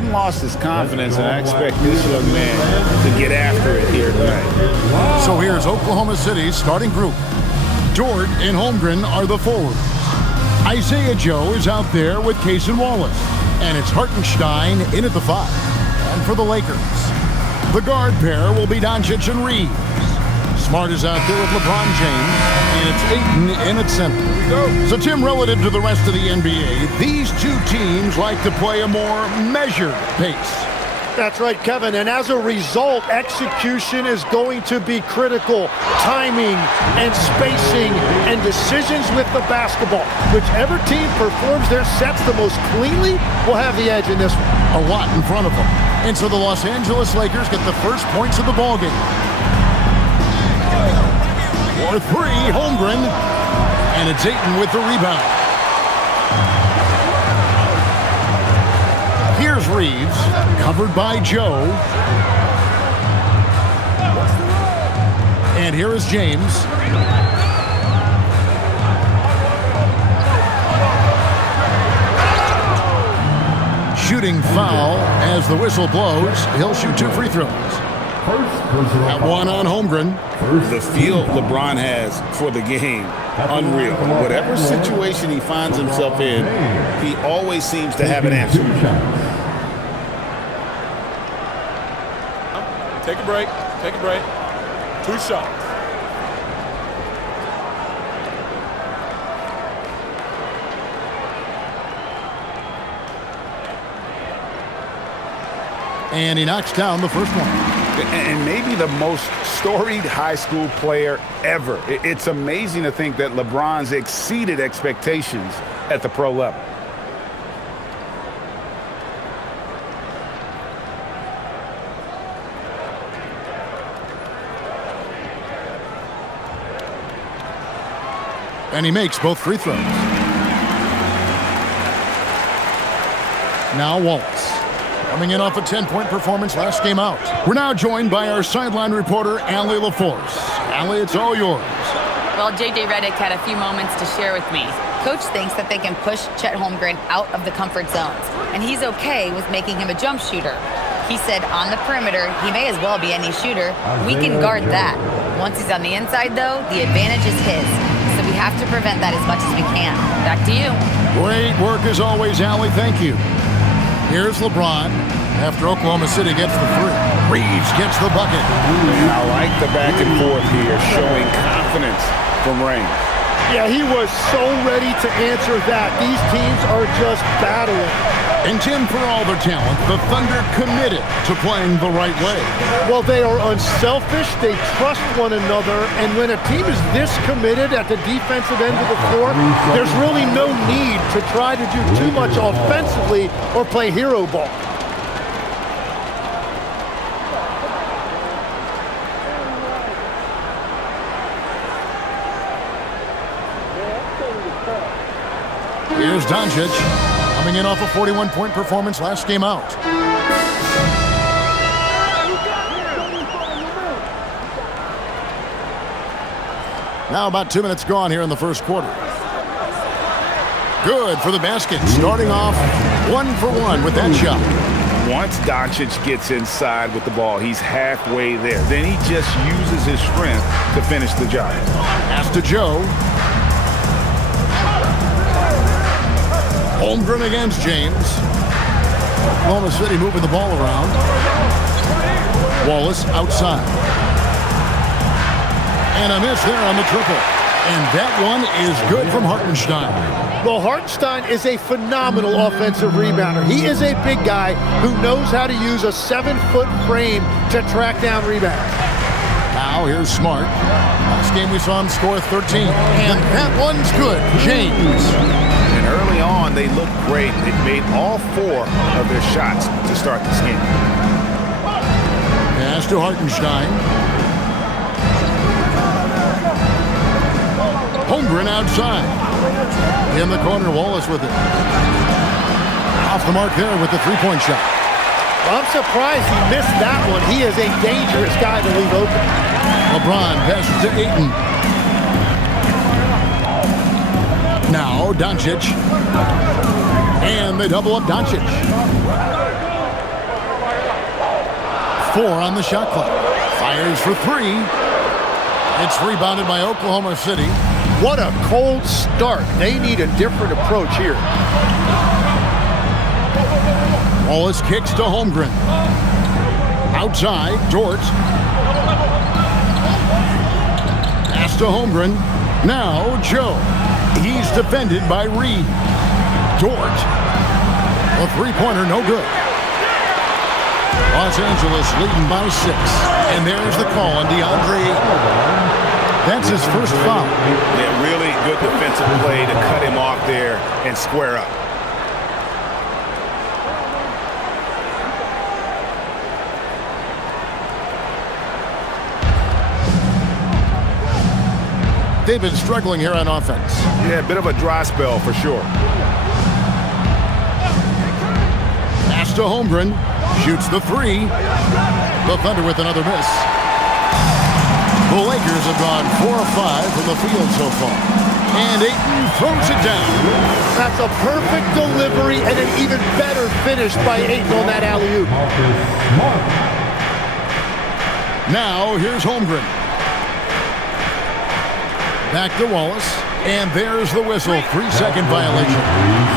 hadn't lost his confidence, and I expect this young man to get after it here tonight. So here's Oklahoma City's starting group. Dort and Holmgren are the forwards. Isaiah Joe is out there with Case and Wallace. And it's Hartenstein in at the 5. And for the Lakers, the guard pair will be Doncic and Reeves. Smart is out there with LeBron James, and it's Ayton in at center. So, Tim, relative to the rest of the NBA, these two teams like to play a more measured pace. That's right, Kevin, and as a result, execution is going to be critical. Timing and spacing and decisions with the basketball. Whichever team performs their sets the most cleanly will have the edge in this one. A lot in front of them. And so the Los Angeles Lakers get the first points of the ballgame. For 3, Holmgren, and it's Ayton with the rebound. Here's Reeves, covered by Joe. And here is James. Shooting foul as the whistle blows. He'll shoot 2 free throws. That one on Holmgren. The feel LeBron has for the game, unreal. Whatever situation he finds himself in, he always seems to have an answer. Take a break. Take a break. 2 shots. And he knocks down the first one. And maybe the most storied high school player ever. It's amazing to think that LeBron's exceeded expectations at the pro level. And he makes both free throws. Now Wallace. Coming in off a 10-point performance last game out. We're now joined by our sideline reporter, Allie LaForce. Allie, it's all yours. Well, J.J. Redick had a few moments to share with me. Coach thinks that they can push Chet Holmgren out of the comfort zones, and he's okay with making him a jump shooter. He said on the perimeter, he may as well be any shooter. We can guard that. Once he's on the inside, though, the advantage is his. So we have to prevent that as much as we can. Back to you. Great work as always, Allie. Thank you. Here's LeBron after Oklahoma City gets the 3. Reeves gets the bucket. I like the back and forth here, showing confidence from Reigns. Yeah, he was so ready to answer that. These teams are just battling. And Tim, for all their talent, the Thunder committed to playing the right way. Well, they are unselfish. They trust one another. And when a team is this committed at the defensive end of the floor, there's really no need to try to do too much offensively or play hero ball. Here's Doncic, coming in off a 41-point performance last game out. Now about 2 minutes gone here in the first quarter. Good for the basket, starting off 1 for 1 with that shot. Once Doncic gets inside with the ball, he's halfway there. Then he just uses his strength to finish the job. Pass to Joe. Holmgren against James. Oklahoma City moving the ball around. Wallace outside. And a miss there on the triple. And that one is good from Hartenstein. Well, Hartenstein is a phenomenal offensive rebounder. He is a big guy who knows how to use a 7-foot frame to track down rebounds. Now here's Smart. Last game we saw him score 13. And that one's good. James. And early on, they looked great. They made all 4 of their shots to start this game. Pass to Hartenstein. Holmgren outside. In the corner, Wallace with it. Off the mark there with the 3-point shot. I'm surprised he missed that one. He is a dangerous guy to leave open. LeBron passes to Ayton. Now Doncic. And they double up Doncic. 4 on the shot clock. Fires for 3. It's rebounded by Oklahoma City. What a cold start. They need a different approach here. Wallace kicks to Holmgren. Outside, Dort. Pass to Holmgren. Now, Joe. He's defended by Reed. Dort. A three-pointer, no good. Los Angeles leading by 6. And there's the call on DeAndre Ayton. That's his first foul. Yeah, really good defensive play to cut him off there and square up. They've been struggling here on offense. Yeah, a bit of a dry spell for sure. Pass to Holmgren. Shoots the 3. The Thunder with another miss. The Lakers have gone 4 of 5 from the field so far. And Ayton throws it down. That's a perfect delivery and an even better finish by Ayton on that alley-oop. Now here's Holmgren. Back to Wallace. And there's the whistle. 3-second violation.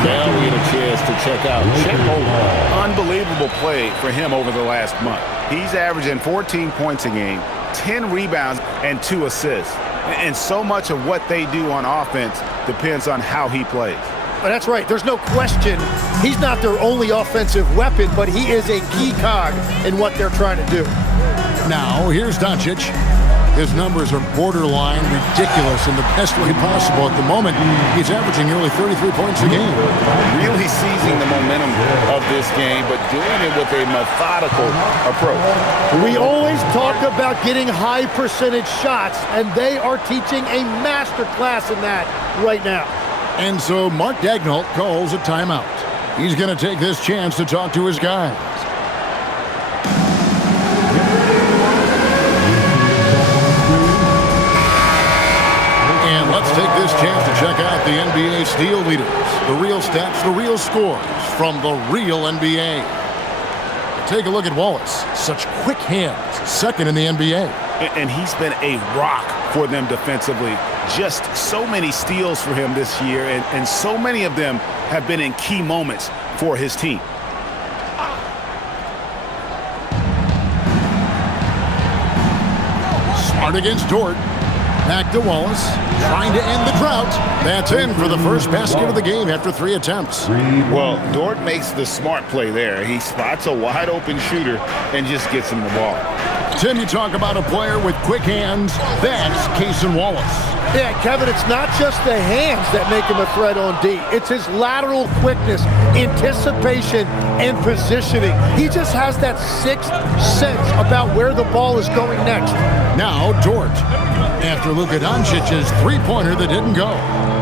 Now we get a chance to check out Chet Holmgren. Unbelievable play for him over the last month. He's averaging 14 points a game, 10 rebounds, and 2 assists. And so much of what they do on offense depends on how he plays. But that's right. There's no question. He's not their only offensive weapon, but he is a key cog in what they're trying to do. Now here's Doncic. His numbers are borderline ridiculous in the best way possible at the moment. He's averaging nearly 33 points a game. Really seizing the momentum of this game, but doing it with a methodical approach. We always talk about getting high percentage shots, and they are teaching a master class in that right now. And so Mark Daigneault calls a timeout. He's going to take this chance to talk to his guys. Let's take this chance to check out the NBA steal leaders. The real stats, the real scores from the real NBA. Take a look at Wallace. Such quick hands. Second in the NBA. And he's been a rock for them defensively. Just so many steals for him this year, and so many of them have been in key moments for his team. Smart against Dort. Back to Wallace, trying to end the drought. That's in for the first basket of the game after 3 attempts. Well, Dort makes the smart play there. He spots a wide-open shooter and just gets him the ball. Tim, you talk about a player with quick hands. That's Cason Wallace. Yeah, Kevin, it's not just the hands that make him a threat on D. It's his lateral quickness, anticipation, and positioning. He just has that sixth sense about where the ball is going next. Now Dort. After Luka Doncic's three-pointer that didn't go.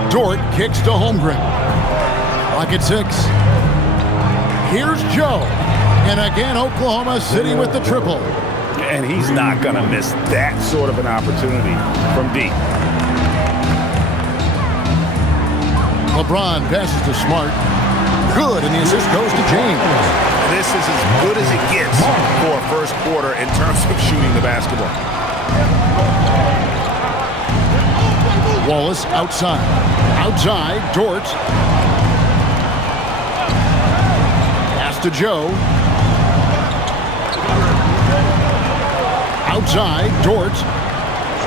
Dort kicks to Holmgren. Clock at 6. Here's Joe. And again, Oklahoma City with the triple. And he's not going to miss that sort of an opportunity from deep. LeBron passes to Smart. Good, and the assist goes to James. This is as good as it gets for a first quarter in terms of shooting the basketball. Wallace outside. Outside, Dort. Pass to Joe. Outside, Dort.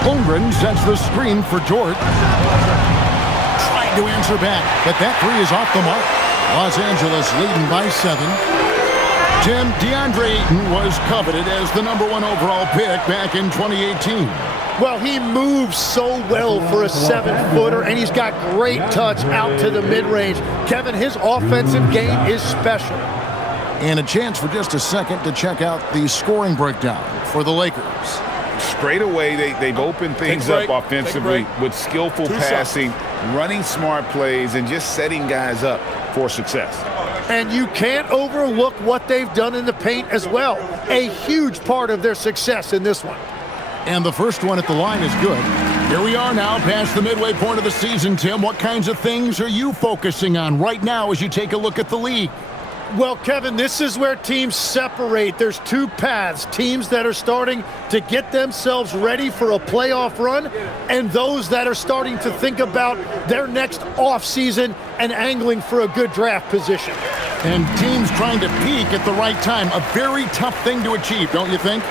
Holmgren sets the screen for Dort. Trying to answer back, but that 3 is off the mark. Los Angeles leading by 7. Tim, DeAndre Ayton was coveted as the #1 overall pick back in 2018. Well, he moves so well for a 7-footer, and he's got great touch out to the mid-range. Kevin, his offensive game is special. And a chance for just a second to check out the scoring breakdown for the Lakers. Straight away, they've opened things up offensively with skillful passing, running smart plays, and just setting guys up for success. And you can't overlook what they've done in the paint as well. A huge part of their success in this one. And the first one at the line is good. Here we are now past the midway point of the season, Tim. What kinds of things are you focusing on right now as you take a look at the league? Well, Kevin, this is where teams separate. There's two paths. Teams that are starting to get themselves ready for a playoff run, and those that are starting to think about their next offseason and angling for a good draft position. And teams trying to peak at the right time. A very tough thing to achieve, don't you think?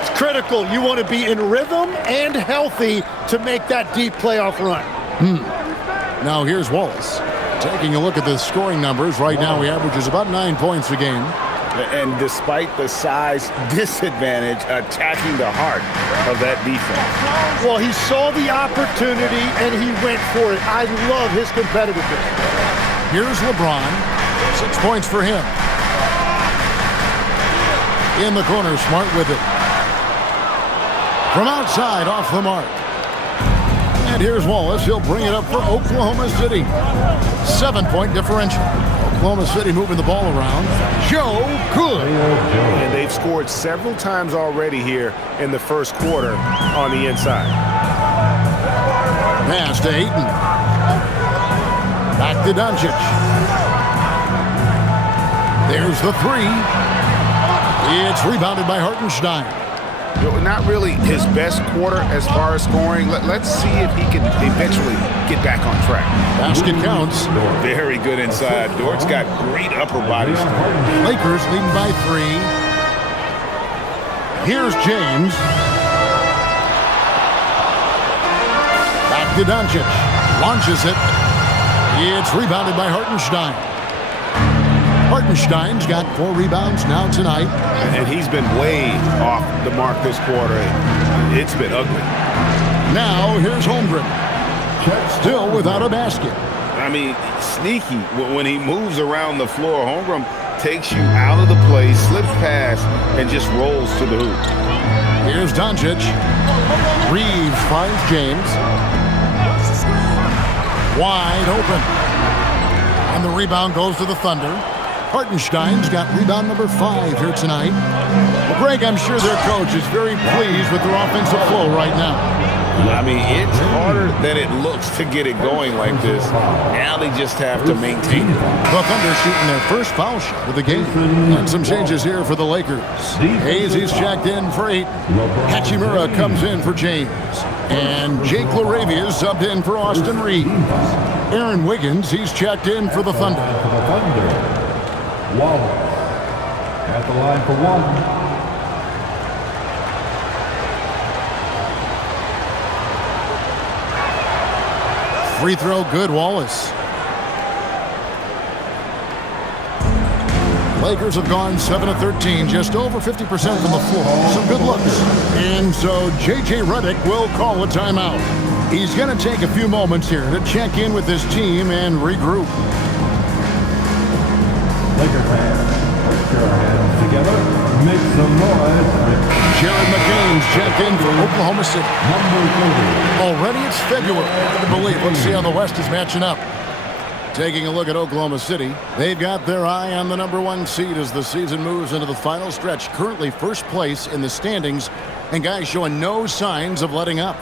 It's critical. You want to be in rhythm and healthy to make that deep playoff run. Now here's Wallace. Taking a look at the scoring numbers, right now he averages about 9 points a game. And despite the size disadvantage, attacking the heart of that defense. Well, he saw the opportunity and he went for it. I love his competitiveness. Here's LeBron. 6 points for him. In the corner, Smart with it. From outside, off the mark. And here's Wallace. He'll bring it up for Oklahoma City. 7-point differential. Oklahoma City moving the ball around. Joe good. And they've scored several times already here in the first quarter on the inside. Pass to Ayton. Back to Doncic. There's the three. It's rebounded by Hartenstein. Not really his best quarter as far as scoring. Let's see if he can eventually get back on track. Basket counts. Very good inside. Dort's got great upper body strength. Lakers leading by 3. Here's James. Back to Doncic. Launches it. It's rebounded by Hartenstein. Hartenstein's got 4 rebounds now tonight. And he's been way off the mark this quarter. It's been ugly. Now here's Holmgren. Still without a basket. I mean, sneaky. When he moves around the floor, Holmgren takes you out of the play, slips past, and just rolls to the hoop. Here's Doncic. Reeves finds James. Wide open. And the rebound goes to the Thunder. Hartenstein's got rebound number 5 here tonight. Well, Greg, I'm sure their coach is very pleased with their offensive flow right now. I mean, it's harder than it looks to get it going like this. Now they just have to maintain it. The Thunder shooting their first foul shot of the game. And some changes here for the Lakers. Hayes is checked in for 8. Hachimura comes in for James. And Jake LaRavia is subbed in for Austin Reeves. Aaron Wiggins, he's checked in for the Thunder. Wallace at the line for 1. Free throw good, Wallace. Lakers have gone 7 of 13, just over 50% from the floor. Some good looks. And so J.J. Redick will call a timeout. He's going to take a few moments here to check in with his team and regroup. Laker fans, put your hands together, make some noise. Jared McCain's checked in for Oklahoma City. Number 30. Already it's February. Hard to believe. Let's see how the West is matching up. Taking a look at Oklahoma City, they've got their eye on the number 1 seed as the season moves into the final stretch. Currently first place in the standings, and guys showing no signs of letting up.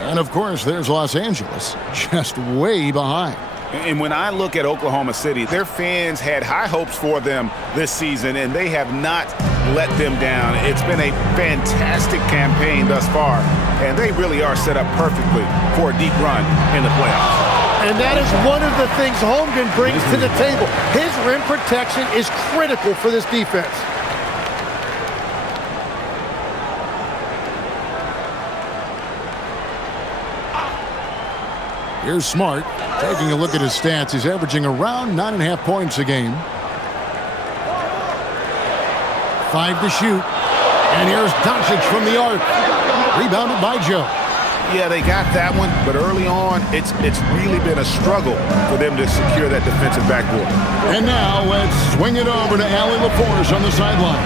And of course, there's Los Angeles, just way behind. And when I look at Oklahoma City, their fans had high hopes for them this season, and they have not let them down. It's been a fantastic campaign thus far, and they really are set up perfectly for a deep run in the playoffs. And that is one of the things Holmgren brings to the table. His rim protection is critical for this defense. Here's Smart. Taking a look at his stats, he's averaging around 9.5 points a game. 5 to shoot. And here's Doncic from the arc. Rebounded by Joe. Yeah, they got that one, but early on, it's really been a struggle for them to secure that defensive backboard. And now let's swing it over to Allie LaForce on the sideline.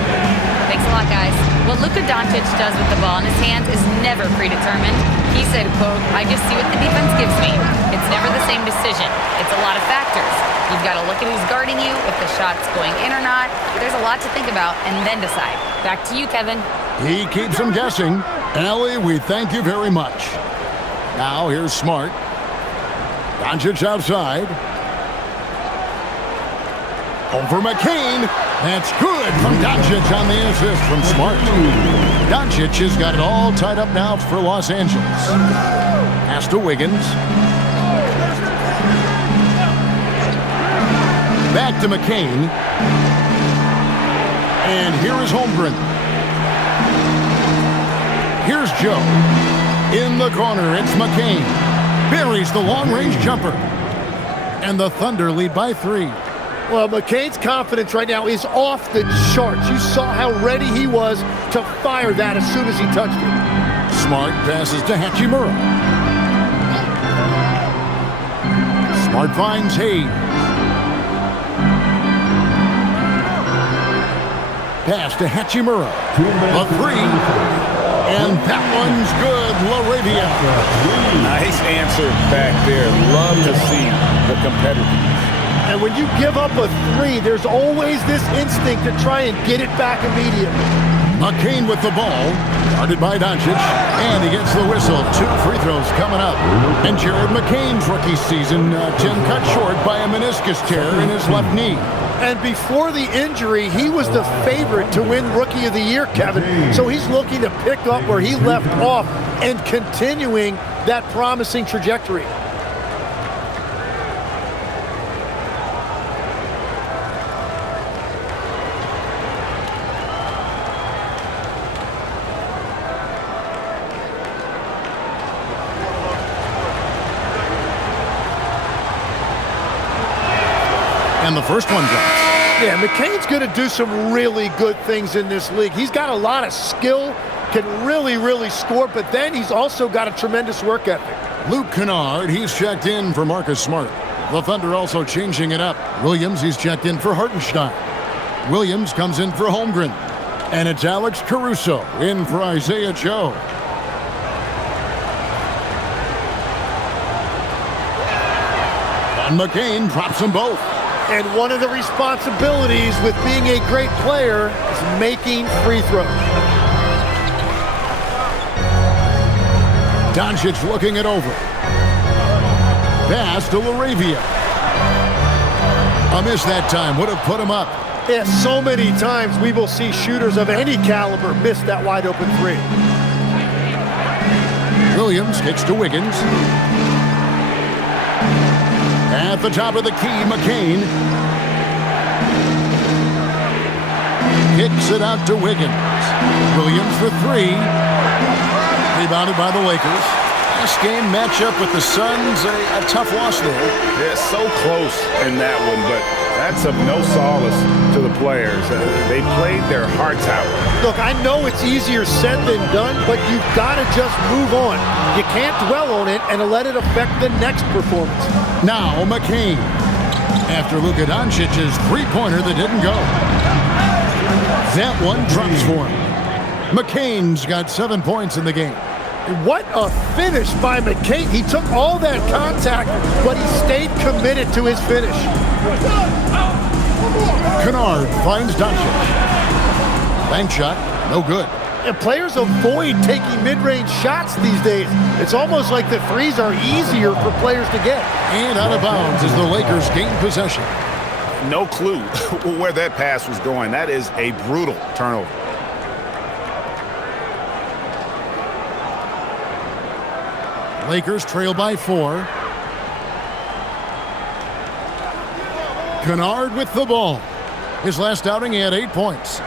Thanks a lot, guys. What Luka Doncic does with the ball in his hands is never predetermined. He said, quote, "I just see what the defense gives me. It's never the same decision. It's a lot of factors. You've got to look at who's guarding you, if the shot's going in or not. There's a lot to think about and then decide." Back to you, Kevin. He keeps them guessing. Allie, we thank you very much. Now here's Smart. Doncic outside. Over McCain. That's good from Doncic on the assist from Smart. Doncic has got it all tied up now for Los Angeles. Pass to Wiggins. Back to McCain. And here is Holmgren. Here's Joe. In the corner, it's McCain. Buries the long-range jumper. And the Thunder lead by 3. Well, McCain's confidence right now is off the charts. You saw how ready he was to fire that as soon as he touched it. Smart passes to Hachimura. Smart finds Hayes. Pass to Hachimura. A 3. And that one's good. LaRavia. Nice answer back there. Love to see the competitiveness. And when you give up a 3, there's always this instinct to try and get it back immediately. McCain with the ball. Guarded by Doncic. And he gets the whistle. 2 free throws coming up. And Jared McCain's rookie season, Tim, cut short by a meniscus tear in his left knee. And before the injury, he was the favorite to win Rookie of the Year, Kevin. So he's looking to pick up where he left off and continuing that promising trajectory. And the first one drops. Yeah, McCain's going to do some really good things in this league. He's got a lot of skill, can really score, but then he's also got a tremendous work ethic. Luke Kennard, he's checked in for Marcus Smart. The Thunder also changing it up. Williams, he's checked in for Hartenstein. Williams comes in for Holmgren. And it's Alex Caruso in for Isaiah Joe. And McCain drops them both. And one of the responsibilities with being a great player is making free throws. Doncic looking it over. Pass to LaRavia. A miss that time. Would have put him up. Yeah, so many times we will see shooters of any caliber miss that wide open 3. Williams gets to Wiggins. At the top of the key, McCain. Kicks it out to Wiggins. Williams for 3. Rebounded by the Lakers. Last game matchup with the Suns, a tough loss there. They're so close in that one, but that's of no solace to the players. They played their hearts out. Look, I know it's easier said than done, but you've got to just move on. You can't dwell on it and let it affect the next performance. Now McCain. After Luka Doncic's three-pointer that didn't go. That one drops for him. McCain's got 7 points in the game. What a finish by McCain. He took all that contact, but he stayed committed to his finish. Kennard finds Doncic. Bank shot, no good. And players avoid taking mid-range shots these days. It's almost like the threes are easier for players to get. And out of bounds as the Lakers gain possession. No clue where that pass was going. That is a brutal turnover. Lakers trail by 4. Kennard with the ball. His last outing, he had 8 points.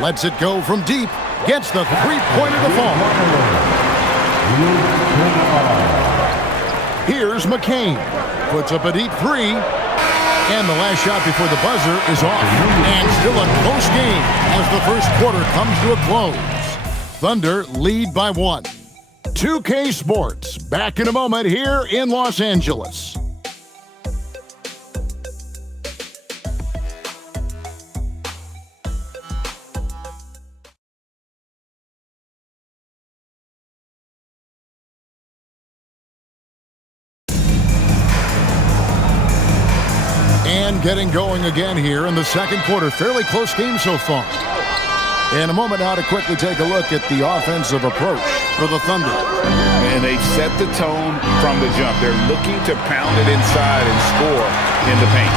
Lets it go from deep. Gets the three-pointer to fall. Here's McCain. Puts up a deep 3. And the last shot before the buzzer is off. And still a close game as the first quarter comes to a close. Thunder lead by 1. 2K Sports back in a moment here in Los Angeles. And getting going again here in the second quarter. Fairly close game so far. In a moment now to quickly take a look at the offensive approach for the Thunder. and they've set the tone from the jump. They're looking to pound it inside and score in the paint.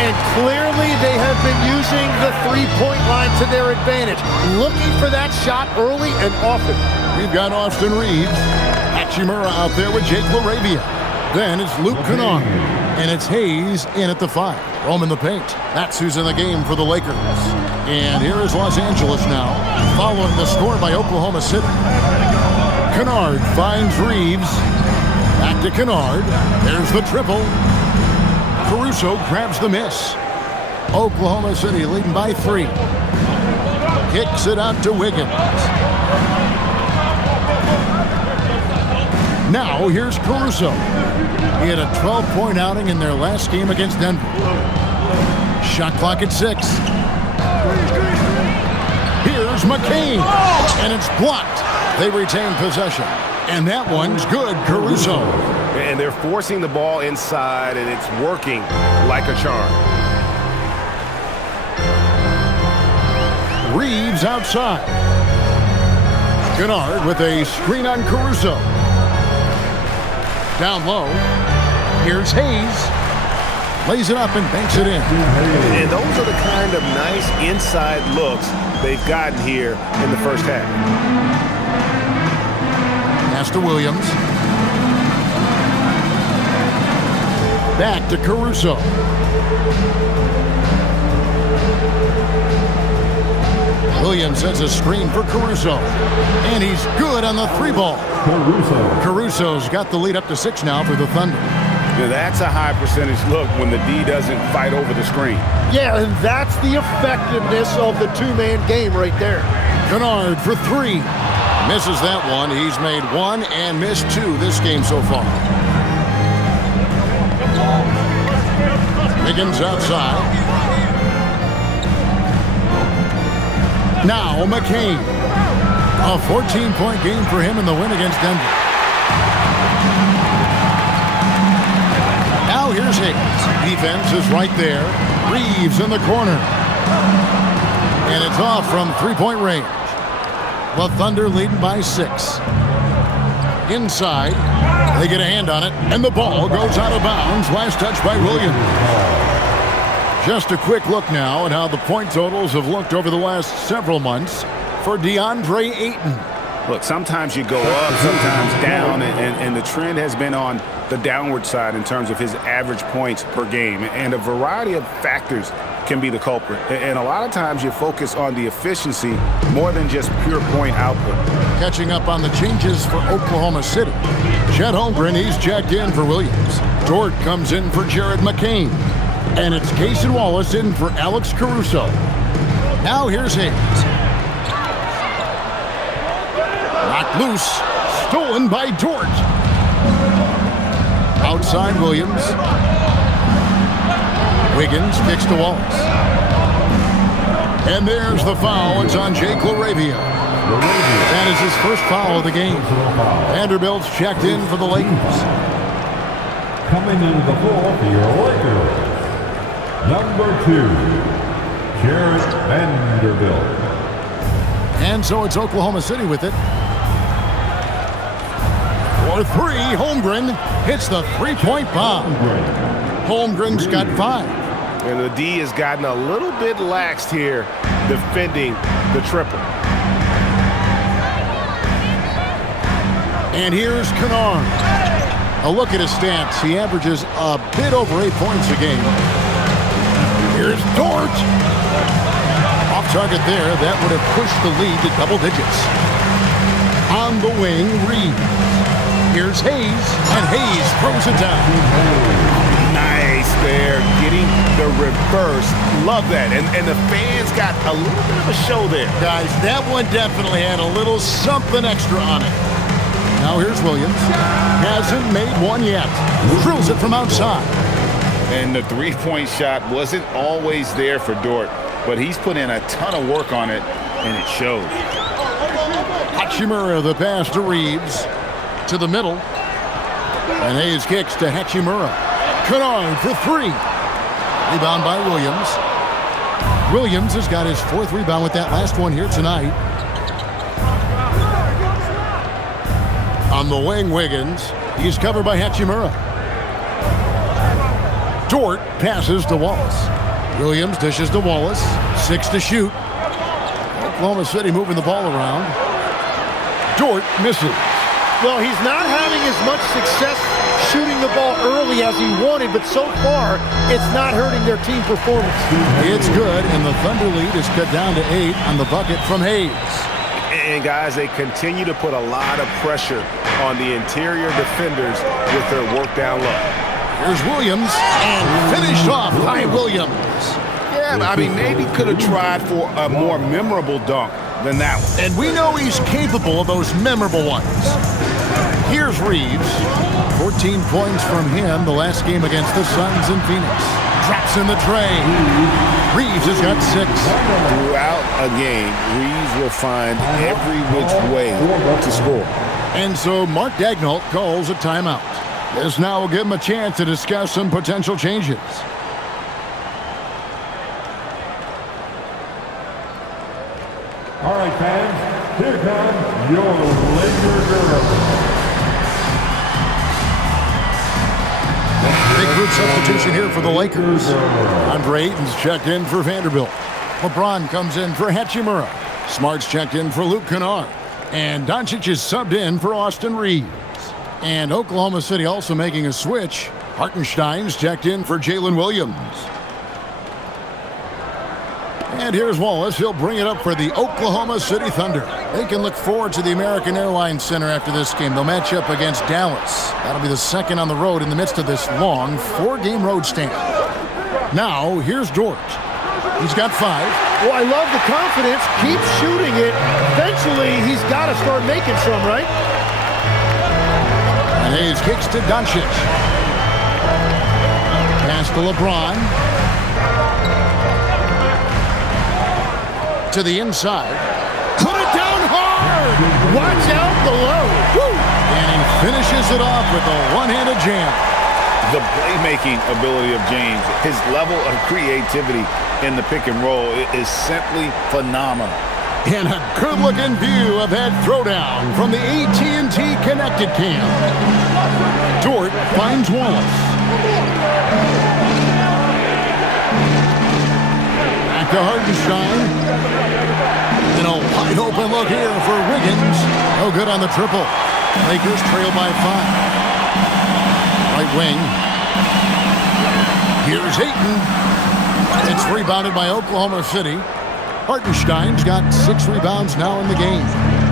And clearly they have been using the three-point line to their advantage, looking for that shot early and often. We've got Austin Reeves, Hachimura out there with Jake LaRavia. Then it's Luke Kennard, and it's Hayes in at the 5. Roaming the paint. That's who's in the game for the Lakers. And here is Los Angeles now, following the score by Oklahoma City. Kennard finds Reeves. Back to Kennard. There's the triple. Caruso grabs the miss. Oklahoma City leading by 3. Kicks it out to Wiggins. Now here's Caruso. He had a 12-point outing in their last game against Denver. Shot clock at 6. Here's McCain. And it's blocked. They retain possession. And that one's good, Caruso. And they're forcing the ball inside, and it's working like a charm. Reeves outside. Kennard with a screen on Caruso. Down low. Here's Hayes. Lays it up and banks it in. And those are the kind of nice inside looks they've gotten here in the first half. Pass to Williams. Back to Caruso. Williams sets a screen for Caruso. And he's good on the 3-ball. Caruso's got the lead up to 6 now for the Thunder. Now, that's a high percentage look when the D doesn't fight over the screen. Yeah, and that's the effectiveness of the two-man game right there. Kennard for 3. Misses that one. He's made 1 and missed 2 this game so far. Wiggins outside. Now McCain. A 14-point game for him in the win against Denver. Now here's Hayes. Defense is right there. Reeves in the corner. And it's off from 3-point range. The Thunder leading by 6. Inside. They get a hand on it. And the ball goes out of bounds. Last touch by Williams. Just a quick look now at how the point totals have looked over the last several months for DeAndre Ayton. Look, sometimes you go up, sometimes down, and the trend has been on the downward side in terms of his average points per game. And a variety of factors can be the culprit. And a lot of times you focus on the efficiency more than just pure point output. Catching up on the changes for Oklahoma City. Chet Holmgren, he's checked in for Williams. Dort comes in for Jared McCain. And it's Cason Wallace in for Alex Caruso. Now here's Hayes. Knocked loose. Stolen by Dort. Outside Williams. Wiggins kicks to Wallace. And there's the foul. It's on Jake LaRavia. That is his first foul of the game. Vanderbilt's checked in for the Lakers. Coming into the floor for your Lakers, number 2, Jared Vanderbilt. And so it's Oklahoma City with it. For 3, Holmgren hits the 3-point bomb. Holmgren's got 5. And the D has gotten a little bit laxed here defending the triple. And here's Kennard. A look at his stats. He averages a bit over 8 points a game. Here's Dort. Off target there. That would have pushed the lead to double digits. On the wing, Reeves. Here's Hayes. And Hayes throws it down. Nice there, getting the reverse. Love that. And the fans got a little bit of a show there. Guys, that one definitely had a little something extra on it. Now here's Williams. Hasn't made one yet. Drills it from outside. And the 3-point shot wasn't always there for Dort, but he's put in a ton of work on it, and it shows. Hachimura, the pass to Reeves. To the middle. And Hayes kicks to Hachimura. Kennard for 3. Rebound by Williams. Williams has got his 4th rebound with that last one here tonight. On the wing, Wiggins. He's covered by Hachimura. Dort passes to Wallace. Williams dishes to Wallace. 6 to shoot. Oklahoma City moving the ball around. Dort misses. Well, he's not having as much success shooting the ball early as he wanted, but so far, it's not hurting their team performance. It's good, and the Thunder lead is cut down to 8 on the bucket from Hayes. And guys, they continue to put a lot of pressure on the interior defenders with their work down low. Here's Williams, and finished off by Williams. Yeah, I mean, maybe could have tried for a more memorable dunk than that one. And we know he's capable of those memorable ones. Here's Reeves. 14 points from him the last game against the Suns in Phoenix. Drops in the tray. Reeves has got 6. Throughout a game, Reeves will find every which way to score. And so Mark Daigneault calls a timeout. This now will give him a chance to discuss some potential changes. All right, fans, here comes your Lakers girls. Big group substitution here for the Lakers. Andre Ayton's checked in for Vanderbilt. LeBron comes in for Hachimura. Smart's checked in for Luke Kennard. And Doncic is subbed in for Austin Reeves. And Oklahoma City also making a switch. Hartenstein's checked in for Jalen Williams. And here's Wallace. He'll bring it up for the Oklahoma City Thunder. They can look forward to the American Airlines Center after this game. They'll match up against Dallas. That'll be the second on the road in the midst of this long 4-game road stand. Now, here's Dort. He's got 5. Well, I love the confidence. Keep shooting it. Eventually, he's got to start making some, right? And Hayes kicks to Doncic. Pass to LeBron. To the inside. Put it down hard! Watch out below. Woo! And he finishes it off with a one-handed jam. The playmaking ability of James, his level of creativity in the pick and roll is simply phenomenal. And a good-looking view of that throwdown from the AT&T Connected Cam. Dort finds Wallace. Back to Hartenstein. And a wide-open look here for Wiggins. No good on the triple. Lakers trail by 5. Right wing. Here's Ayton. It's rebounded by Oklahoma City. Hartenstein's got 6 rebounds now in the game.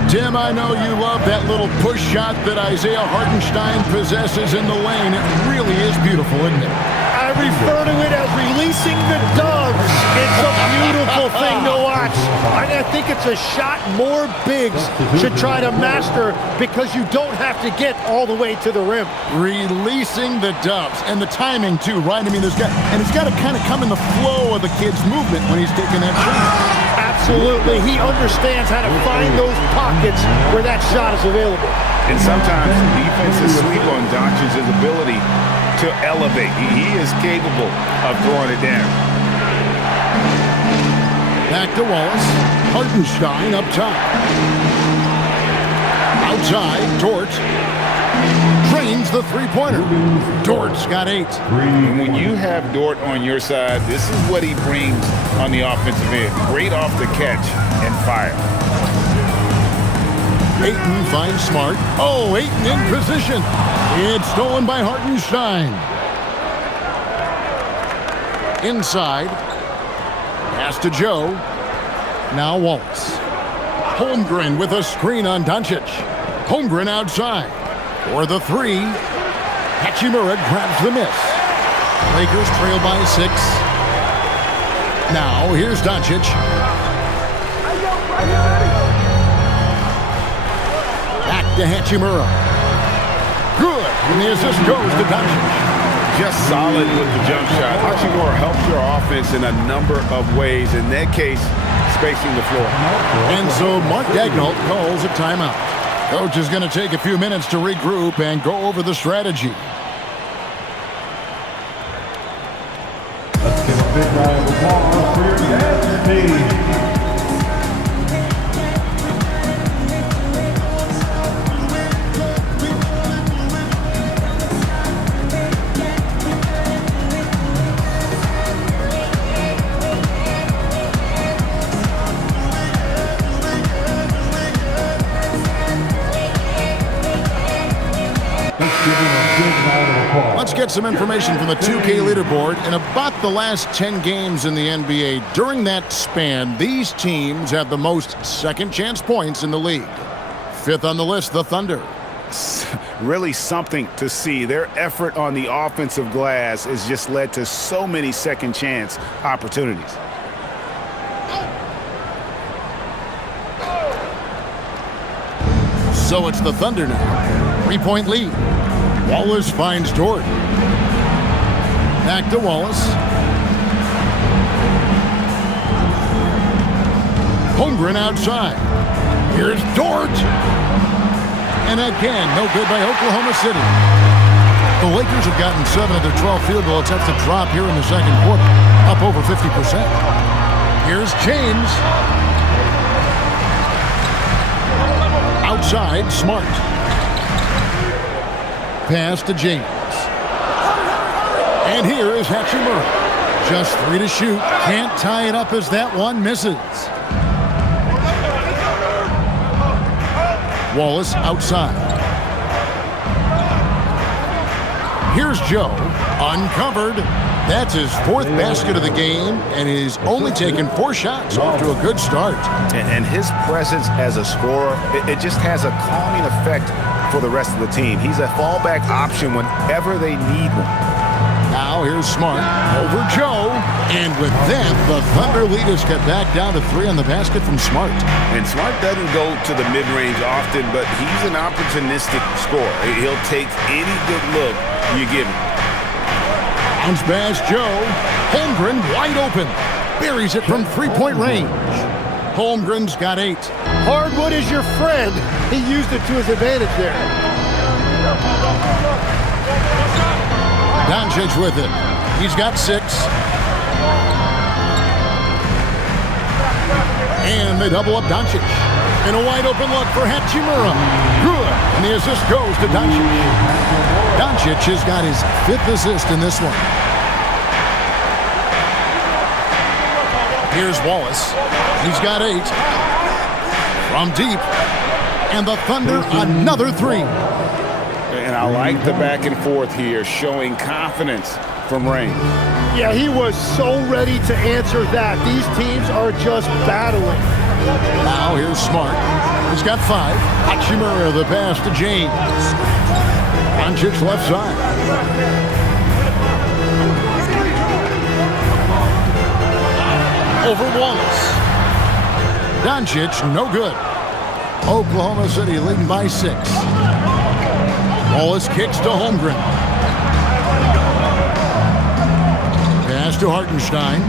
Tim, I know you love that little push shot that Isaiah Hartenstein possesses in the lane. It really is beautiful, isn't it? I refer to it as releasing the doves. It's a beautiful thing to watch. I think it's a shot more bigs should try to master because you don't have to get all the way to the rim. Releasing the doves. And the timing, too, right? I mean, it's got to kind of come in the flow of the kid's movement when he's taking that shot. Absolutely. He understands how to find those pockets where that shot is available. And sometimes defenses sleep on Doncic's ability to elevate. He is capable of throwing it down. Back to Wallace. Hartenstein up top. Outside, Dort drains the three-pointer. Dort's got 8. And when you have Dort on your side, this is what he brings on the offensive end. Great off the catch and fire. Ayton finds Smart. Oh, Ayton in position. It's stolen by Hartenstein. Inside. Pass to Joe. Now Wallace. Holmgren with a screen on Doncic. Holmgren outside. For the 3. Hachimura grabs the miss. Lakers trail by 6. Now here's Doncic. Back to Hachimura. Good. And the assist goes to Doncic. Just solid with the jump shot. Hachimura helps your offense in a number of ways. In that case, spacing the floor. And so Mark Daigneault calls a timeout. Coach is going to take a few minutes to regroup and go over the strategy. Let's give a big round of applause for your dance team. get some information from the 2K leaderboard. In about the last 10 games in the NBA, during that span, these teams have the most second-chance points in the league. Fifth on the list, the Thunder. Really something to see. Their effort on the offensive glass has just led to so many second-chance opportunities. So it's the Thunder now. 3-point lead. Wallace finds Dort. Back to Wallace. Holmgren outside. Here's Dort. And again, no good by Oklahoma City. The Lakers have gotten 7 of their 12 field goal attempts to drop here in the second quarter, up over 50%. Here's James. Outside, Smart. Pass to James. And here is Hachimura. Just 3 to shoot. Can't tie it up as that one misses. Wallace outside. Here's Joe, uncovered. That's his 4th basket of the game, and he's only taken 4 shots. Off to a good start. And his presence as a scorer, it just has a calming effect for the rest of the team. He's a fallback option whenever they need one. Now here's Smart over Joe. And with that, the Thunder lead is cut back down to 3 on the basket from Smart. And Smart doesn't go to the mid-range often, but he's an opportunistic scorer. He'll take any good look you give him. Bounce pass Joe. Holmgren wide open. Buries it from 3-point range. Holmgren's got 8. Hardwood is your friend. He used it to his advantage there. Doncic with it. He's got 6. And they double up Doncic. And a wide open look for Hachimura. Good. And the assist goes to Doncic. Doncic has got his 5th assist in this one. Here's Wallace. He's got 8. From deep. And the Thunder another 3. And I like the back and forth here, showing confidence from Rain. Yeah, he was so ready to answer that. These teams are just battling. Now here's Smart. He's got 5. Hachimura the pass to James. Doncic left side. Over Wallace. Doncic no good. Oklahoma City leading by 6. Wallace kicks to Holmgren. Pass to Hartenstein.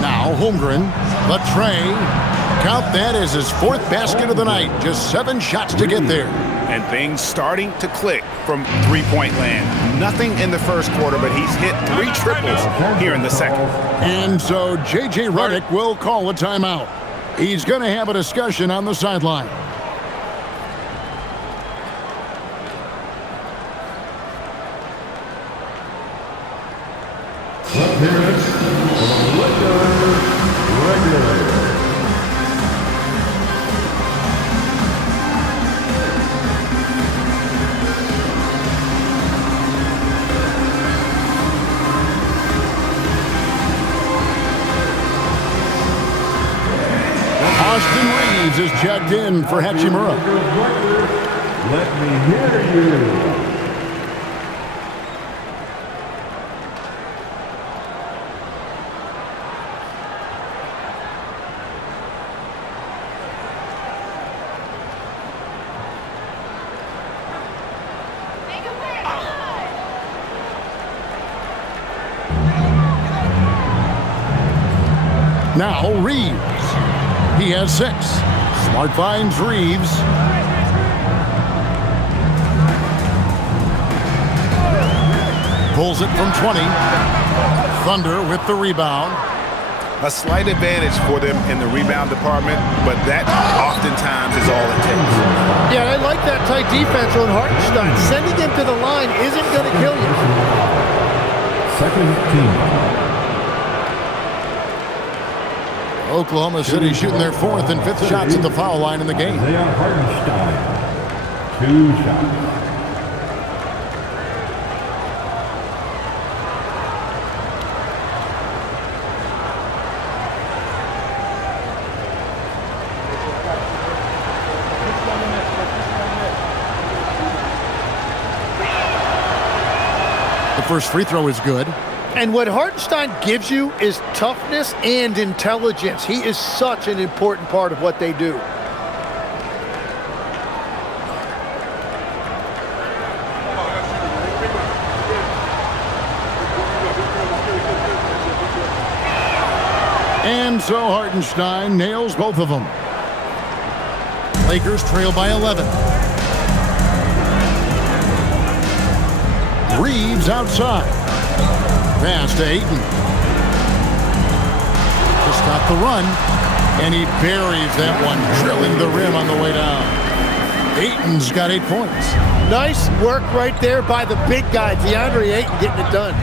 Now Holmgren, the tray. Count that as his 4th basket of the night. Just 7 shots to get there. And things starting to click from 3-point land. Nothing in the first quarter, but he's hit 3 triples here in the second. And so J.J. Redick will call a timeout. He's going to have a discussion on the sideline. Appearance from regular. Austin Reeves is checked in for Hachimura. Let me hear you. Now Reeves. He has 6. Smart finds Reeves. Pulls it from 20. Thunder with the rebound. A slight advantage for them in the rebound department, but that oftentimes is all it takes. Yeah, I like that tight defense on Hartenstein. Sending him to the line isn't going to kill you. Second team. Oklahoma City shooting their 4th and 5th shots at the foul line in the game. They are Hartenstein. 2 shots. First free throw is good. And what Hartenstein gives you is toughness and intelligence. He is such an important part of what they do. And so Hartenstein nails both of them. Lakers trail by 11. Reeves outside. Pass to Ayton. To stop the run. And he buries that one, drilling the rim on the way down. Ayton's got 8 points. Nice work right there by the big guy, DeAndre Ayton, getting it done.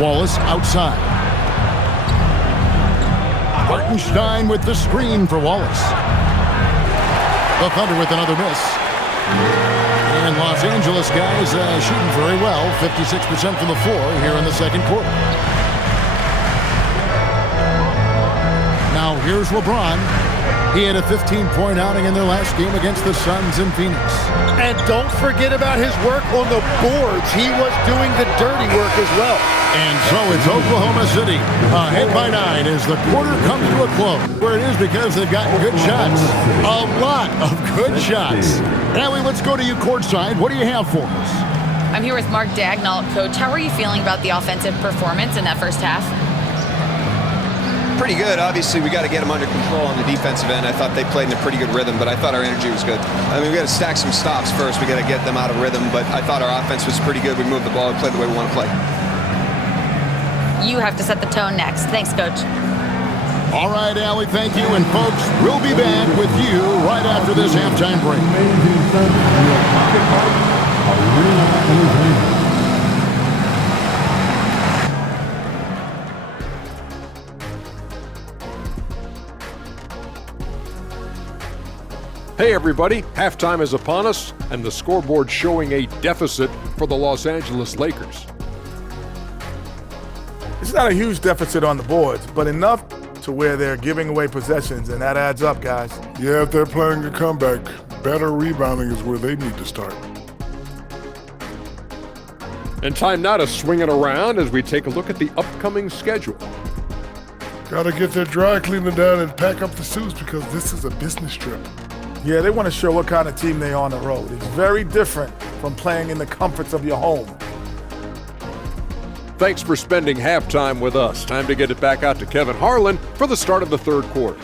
Wallace outside. Hartenstein with the screen for Wallace. The Thunder with another miss. And Los Angeles guys shooting very well, 56% from the floor here in the second quarter. Now here's LeBron. He had a 15-point outing in their last game against the Suns in Phoenix. And don't forget about his work on the boards. He was doing the dirty work as well. And so it's Oklahoma City ahead by 9 as the quarter comes to a close. Where it is because they've gotten good shots. A lot of good shots. Allie, let's go to you courtside. What do you have for us? I'm here with Mark Dagnall. Coach, how are you feeling about the offensive performance in that first half? Pretty good. Obviously, we got to get them under control on the defensive end. I thought they played in a pretty good rhythm, but I thought our energy was good. I mean, we got to stack some stops first. We got to get them out of rhythm, but I thought our offense was pretty good. We moved the ball. We played the way we want to play. You have to set the tone next. Thanks, Coach. All right, Allie, thank you. And, folks, we'll be back with you right after this halftime break. Hey everybody, halftime is upon us, and the scoreboard showing a deficit for the Los Angeles Lakers. It's not a huge deficit on the boards, but enough to where they're giving away possessions, and that adds up, guys. Yeah, if they're playing a comeback, better rebounding is where they need to start. And time now to swing it around as we take a look at the upcoming schedule. Got to get their dry cleaning done and pack up the suits because this is a business trip. Yeah, they want to show what kind of team they are on the road. It's very different from playing in the comforts of your home. Thanks for spending halftime with us. Time to get it back out to Kevin Harlan for the start of the third quarter.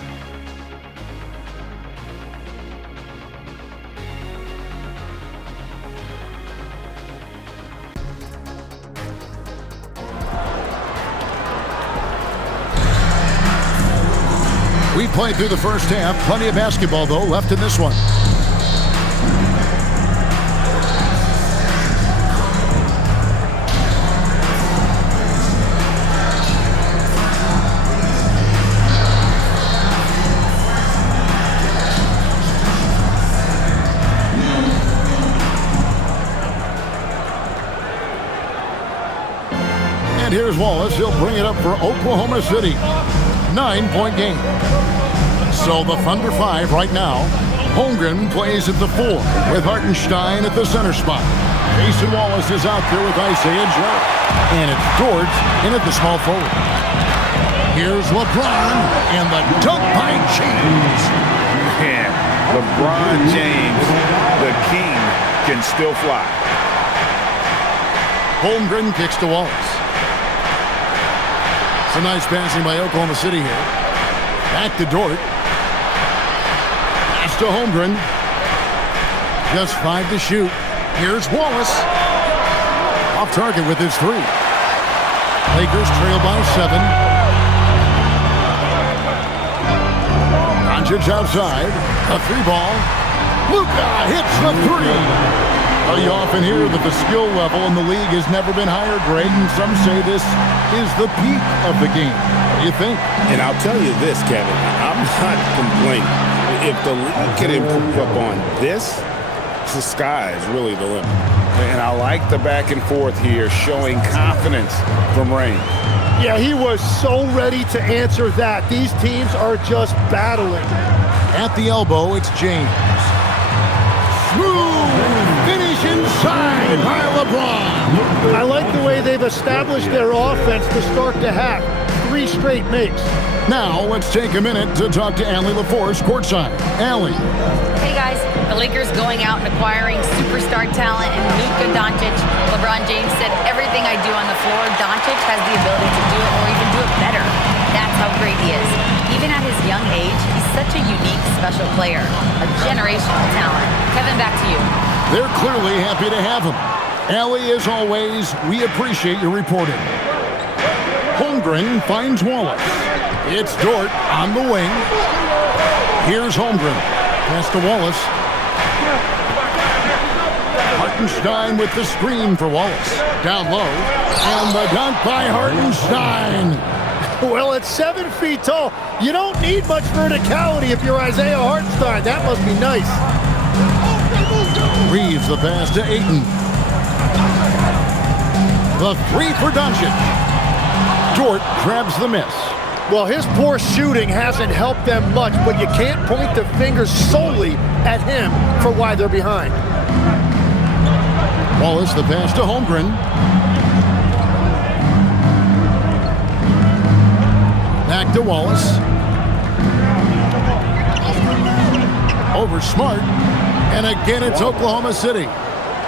We played through the first half. Plenty of basketball, though, left in this one. And here's Wallace. He'll bring it up for Oklahoma City. 9-point game. So the Thunder 5 right now. Holmgren plays at the 4 with Hartenstein at the center spot. Jason Wallace is out there with Isaiah Joe. And it's George in at the small forward. Here's LeBron and the dunk by James. Man, LeBron James, the king, can still fly. Holmgren kicks to Wallace. Some nice passing by Oklahoma City here. Back to Dort. Pass to Holmgren. Just 5 to shoot. Here's Wallace. Off target with his 3. Lakers trail by 7. Doncic outside. A 3-ball. Luka hits the 3. You often hear that the skill level in the league has never been higher, Greg, and some say this is the peak of the game. What do you think? And I'll tell you this, Kevin, I'm not complaining. If the league can improve upon this, the sky is really the limit. And I like the back and forth here, showing confidence from Reigns. Yeah, he was so ready to answer that. These teams are just battling. At the elbow, it's James. Smooth finish inside. inside by LeBron. I like the way they've established their offense to start the half. 3 straight makes. Now let's take a minute to talk to Allie LaForce courtside. Allie. Hey guys, the Lakers going out and acquiring superstar talent in Luka Doncic. LeBron James said, everything I do on the floor, Doncic has the ability to do it or even do it better. That's how great he is. Even at his young age, he's such a unique, special player. A generational talent. Kevin, back to you. They're clearly happy to have him. Allie, as always, we appreciate your reporting. Holmgren finds Wallace. It's Dort on the wing. Here's Holmgren. Pass to Wallace. Hartenstein with the screen for Wallace. Down low. And the dunk by Hartenstein. Well, at 7 feet tall, you don't need much verticality if you're Isaiah Hartenstein. That must be nice. Reeves the pass to Ayton. The 3 for Doncic. Dort grabs the miss. Well, his poor shooting hasn't helped them much, but you can't point the finger solely at him for why they're behind. Wallace the pass to Holmgren. Back to Wallace. Over Smart. And again, it's Oklahoma City.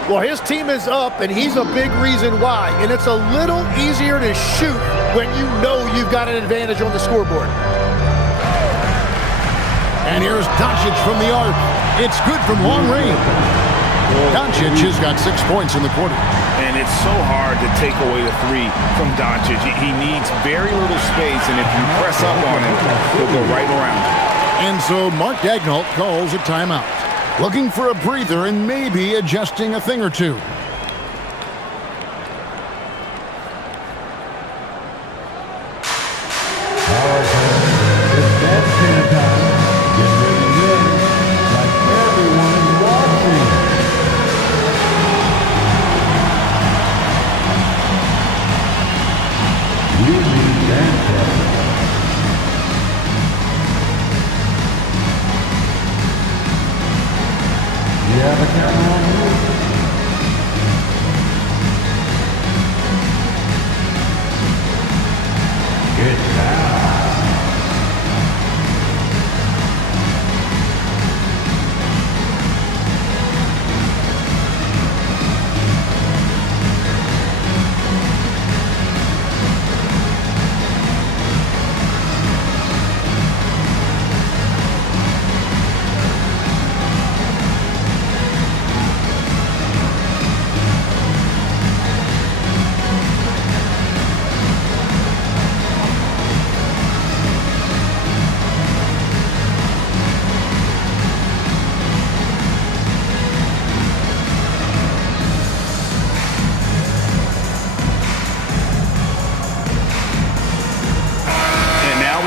Well, his team is up, and he's a big reason why. And it's a little easier to shoot when you know you've got an advantage on the scoreboard. And here's Doncic from the arc. It's good from long range. Doncic has got 6 points in the quarter. And it's so hard to take away the 3 from Doncic. He needs very little space, and if you press up on him, he'll go right around you. And so Mark Daigneault calls a timeout. Looking for a breather and maybe adjusting a thing or two.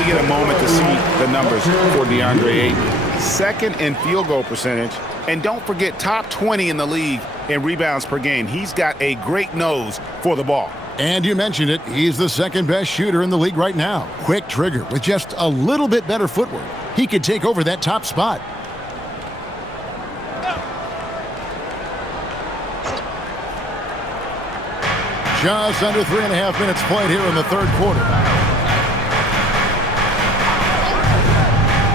Get a moment to see the numbers for DeAndre Ayton. Second in field goal percentage. And don't forget, top 20 in the league in rebounds per game. He's got a great nose for the ball. And you mentioned it, he's the second best shooter in the league right now. Quick trigger with just a little bit better footwork. He could take over that top spot. Just under 3.5 minutes played here in the third quarter.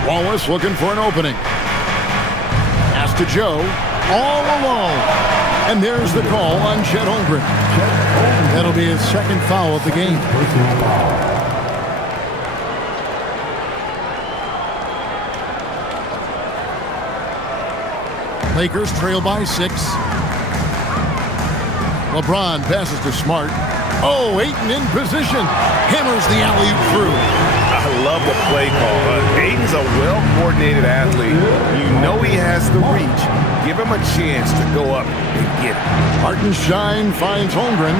Wallace looking for an opening. Pass to Joe. All alone. And there's the call on Chet Holmgren. That'll be his second foul of the game. Lakers trail by 6. LeBron passes to Smart. Oh, Ayton in position. Hammers the alley-oop through. I love the play call. Ayton's a well-coordinated athlete. You know he has the reach. Give him a chance to go up and get it. Hartenstein finds Holmgren.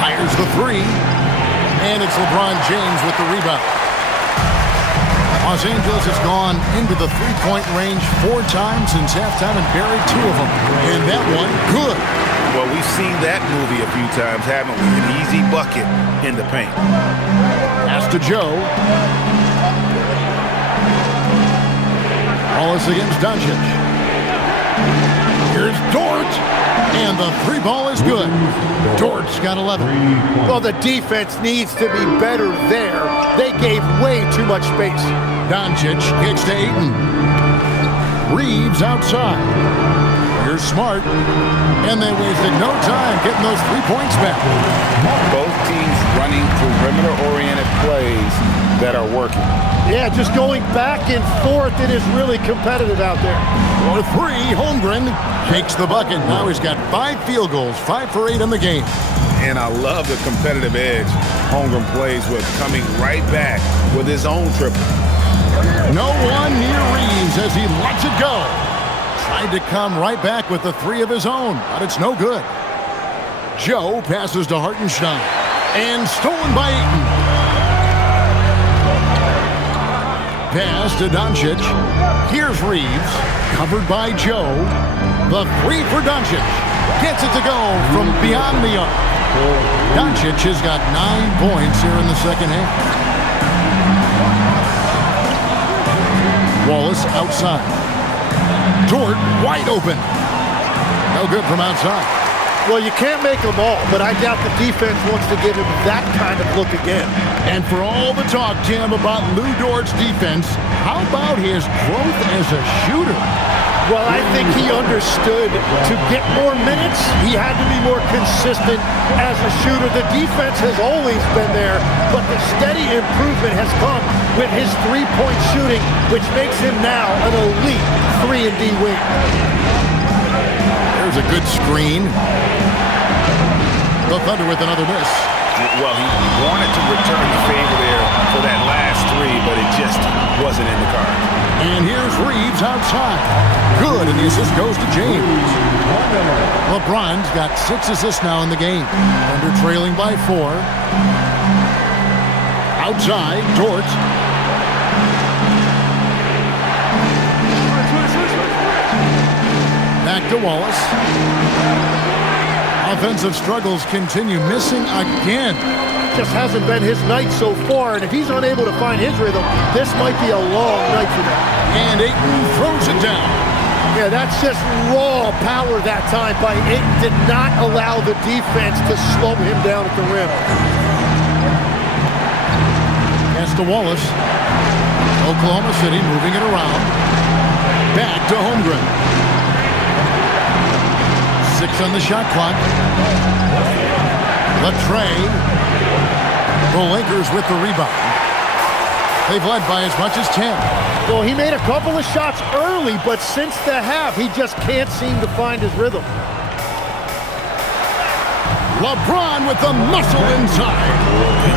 Fires the 3. And it's LeBron James with the rebound. Los Angeles has gone into the three-point range 4 times since halftime and buried 2 of them. And that one, good. Well, we've seen that movie a few times, haven't we? An easy bucket in the paint. Pass to Joe. Wallace against Doncic. Here's Dort. And the three ball is good. Dort's got 11. Well, the defense needs to be better there. They gave way too much space. Doncic kicks to Ayton. Reeves outside. Here's Smart. And they wasted no time getting those 3 points back. Both teams running perimeter-oriented plays that are working. Yeah, just going back and forth. It is really competitive out there. For three, Holmgren takes the bucket. Now he's got 5 field goals, 5 for 8 in the game. And I love the competitive edge Holmgren plays with, coming right back with his own triple. No one near Reeves as he lets it go. Tried to come right back with the 3 of his own, but it's no good. Joe passes to Hartenstein. And stolen by Ayton. Pass to Doncic. Here's Reeves, covered by Joe. The 3 for Doncic. Gets it to go from beyond the arc. Doncic has got 9 points here in the second half. Wallace outside. Dort wide open. No good from outside. Well, you can't make them all, but I doubt the defense wants to give him that kind of look again. And for all the talk, Tim, about Lou Dort's defense, how about his growth as a shooter? Well, I think he understood to get more minutes, he had to be more consistent as a shooter. The defense has always been there, but the steady improvement has come with his three-point shooting, which makes him now an elite 3-and-D wing. There's a good screen. The Thunder with another miss. Well, he wanted to return the favor there for that last 3, but it just wasn't in the cards. And here's Reeves outside. Good, and the assist goes to James. LeBron's got 6 assists now in the game. Thunder trailing by 4. Outside, Dort. Back to Wallace. Offensive struggles continue, missing again. Just hasn't been his night so far, and if he's unable to find his rhythm, this might be a long night for them. And Ayton throws it down. Yeah, that's just raw power that time by Ayton. Did not allow the defense to slow him down at the rim. Pass to Wallace. Oklahoma City moving it around. Back to Holmgren. 6 on the shot clock. Latrey. The Lakers with the rebound. They've led by as much as 10. Well, he made a couple of shots early, but since the half, he just can't seem to find his rhythm. LeBron with the muscle inside.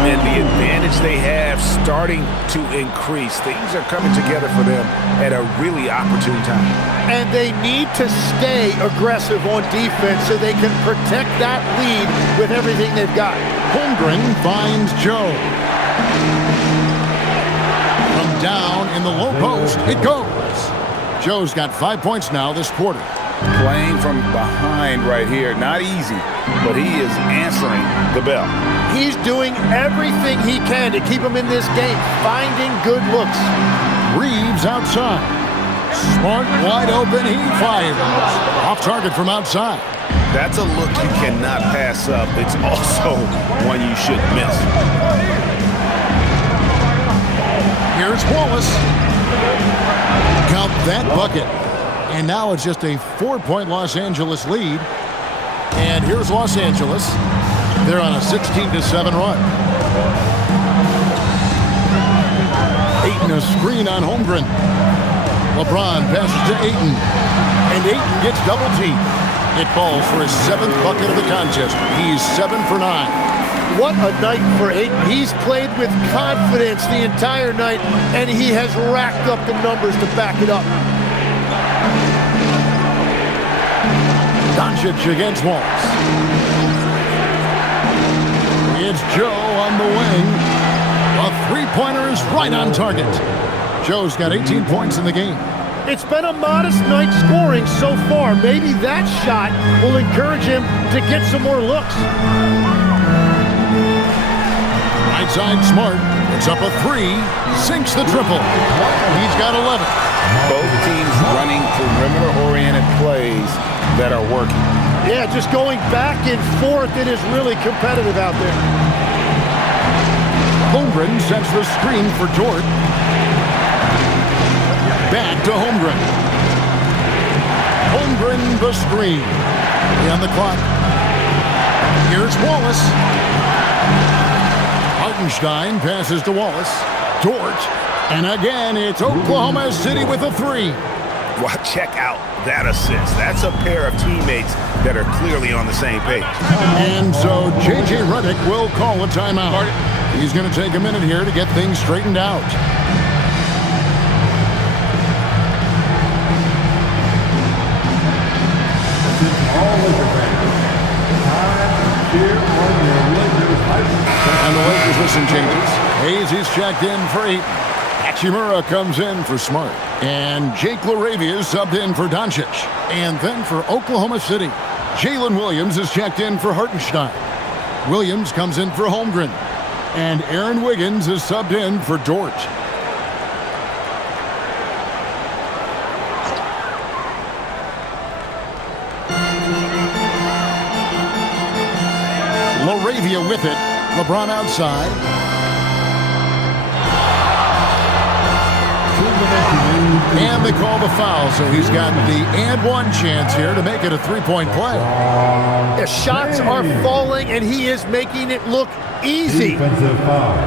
And the advantage they have starting to increase. Things are coming together for them at a really opportune time. And they need to stay aggressive on defense so they can protect that lead with everything they've got. Holmgren finds Joe. From down in the low post, it goes. Joe's got 5 points now this quarter. Playing from behind right here, not easy, but he is answering the bell. He's doing everything he can to keep him in this game, finding good looks. Reeves outside. Smart wide open, he fires. Off target from outside. That's a look you cannot pass up. It's also one you should miss. Here's Wallace. Count that bucket. And now it's just a 4-point Los Angeles lead. And here's Los Angeles. They're on a 16-7 run. Ayton a screen on Holmgren. LeBron passes to Ayton. And Ayton gets double teamed. It falls for his 7th bucket of the contest. He's 7 for 9. What a night for Ayton. He's played with confidence the entire night, and he has racked up the numbers to back it up. Doncic against Wallace. It's Joe on the wing. A three-pointer is right on target. Joe's got 18 points in the game. It's been a modest night scoring so far. Maybe that shot will encourage him to get some more looks. Right Right side, Smart. It's up a 3. Sinks the triple. He's got 11. Both teams running perimeter-oriented plays that are working. Yeah, just going back and forth. It is really competitive out there. Holmgren sets the screen for Dort. Back to Holmgren. Holmgren the screen. On the clock. Here's Wallace. Hartenstein passes to Wallace. Dort. And again, it's Oklahoma City with a 3. Well, check out that assist. That's a pair of teammates that are clearly on the same page. And so J.J. Redick will call a timeout. He's going to take a minute here to get things straightened out. And the Lakers with some changes. Hayes is checked in for 8. Hachimura comes in for Smart. And Jake LaRavia is subbed in for Doncic. And then for Oklahoma City, Jalen Williams is checked in for Hartenstein. Williams comes in for Holmgren. And Aaron Wiggins is subbed in for Dort. LaRavia with it. LeBron outside. And they call the foul, so he's got the and one chance here to make it a 3-point play. The shots are falling, and he is making it look easy. Defensive foul.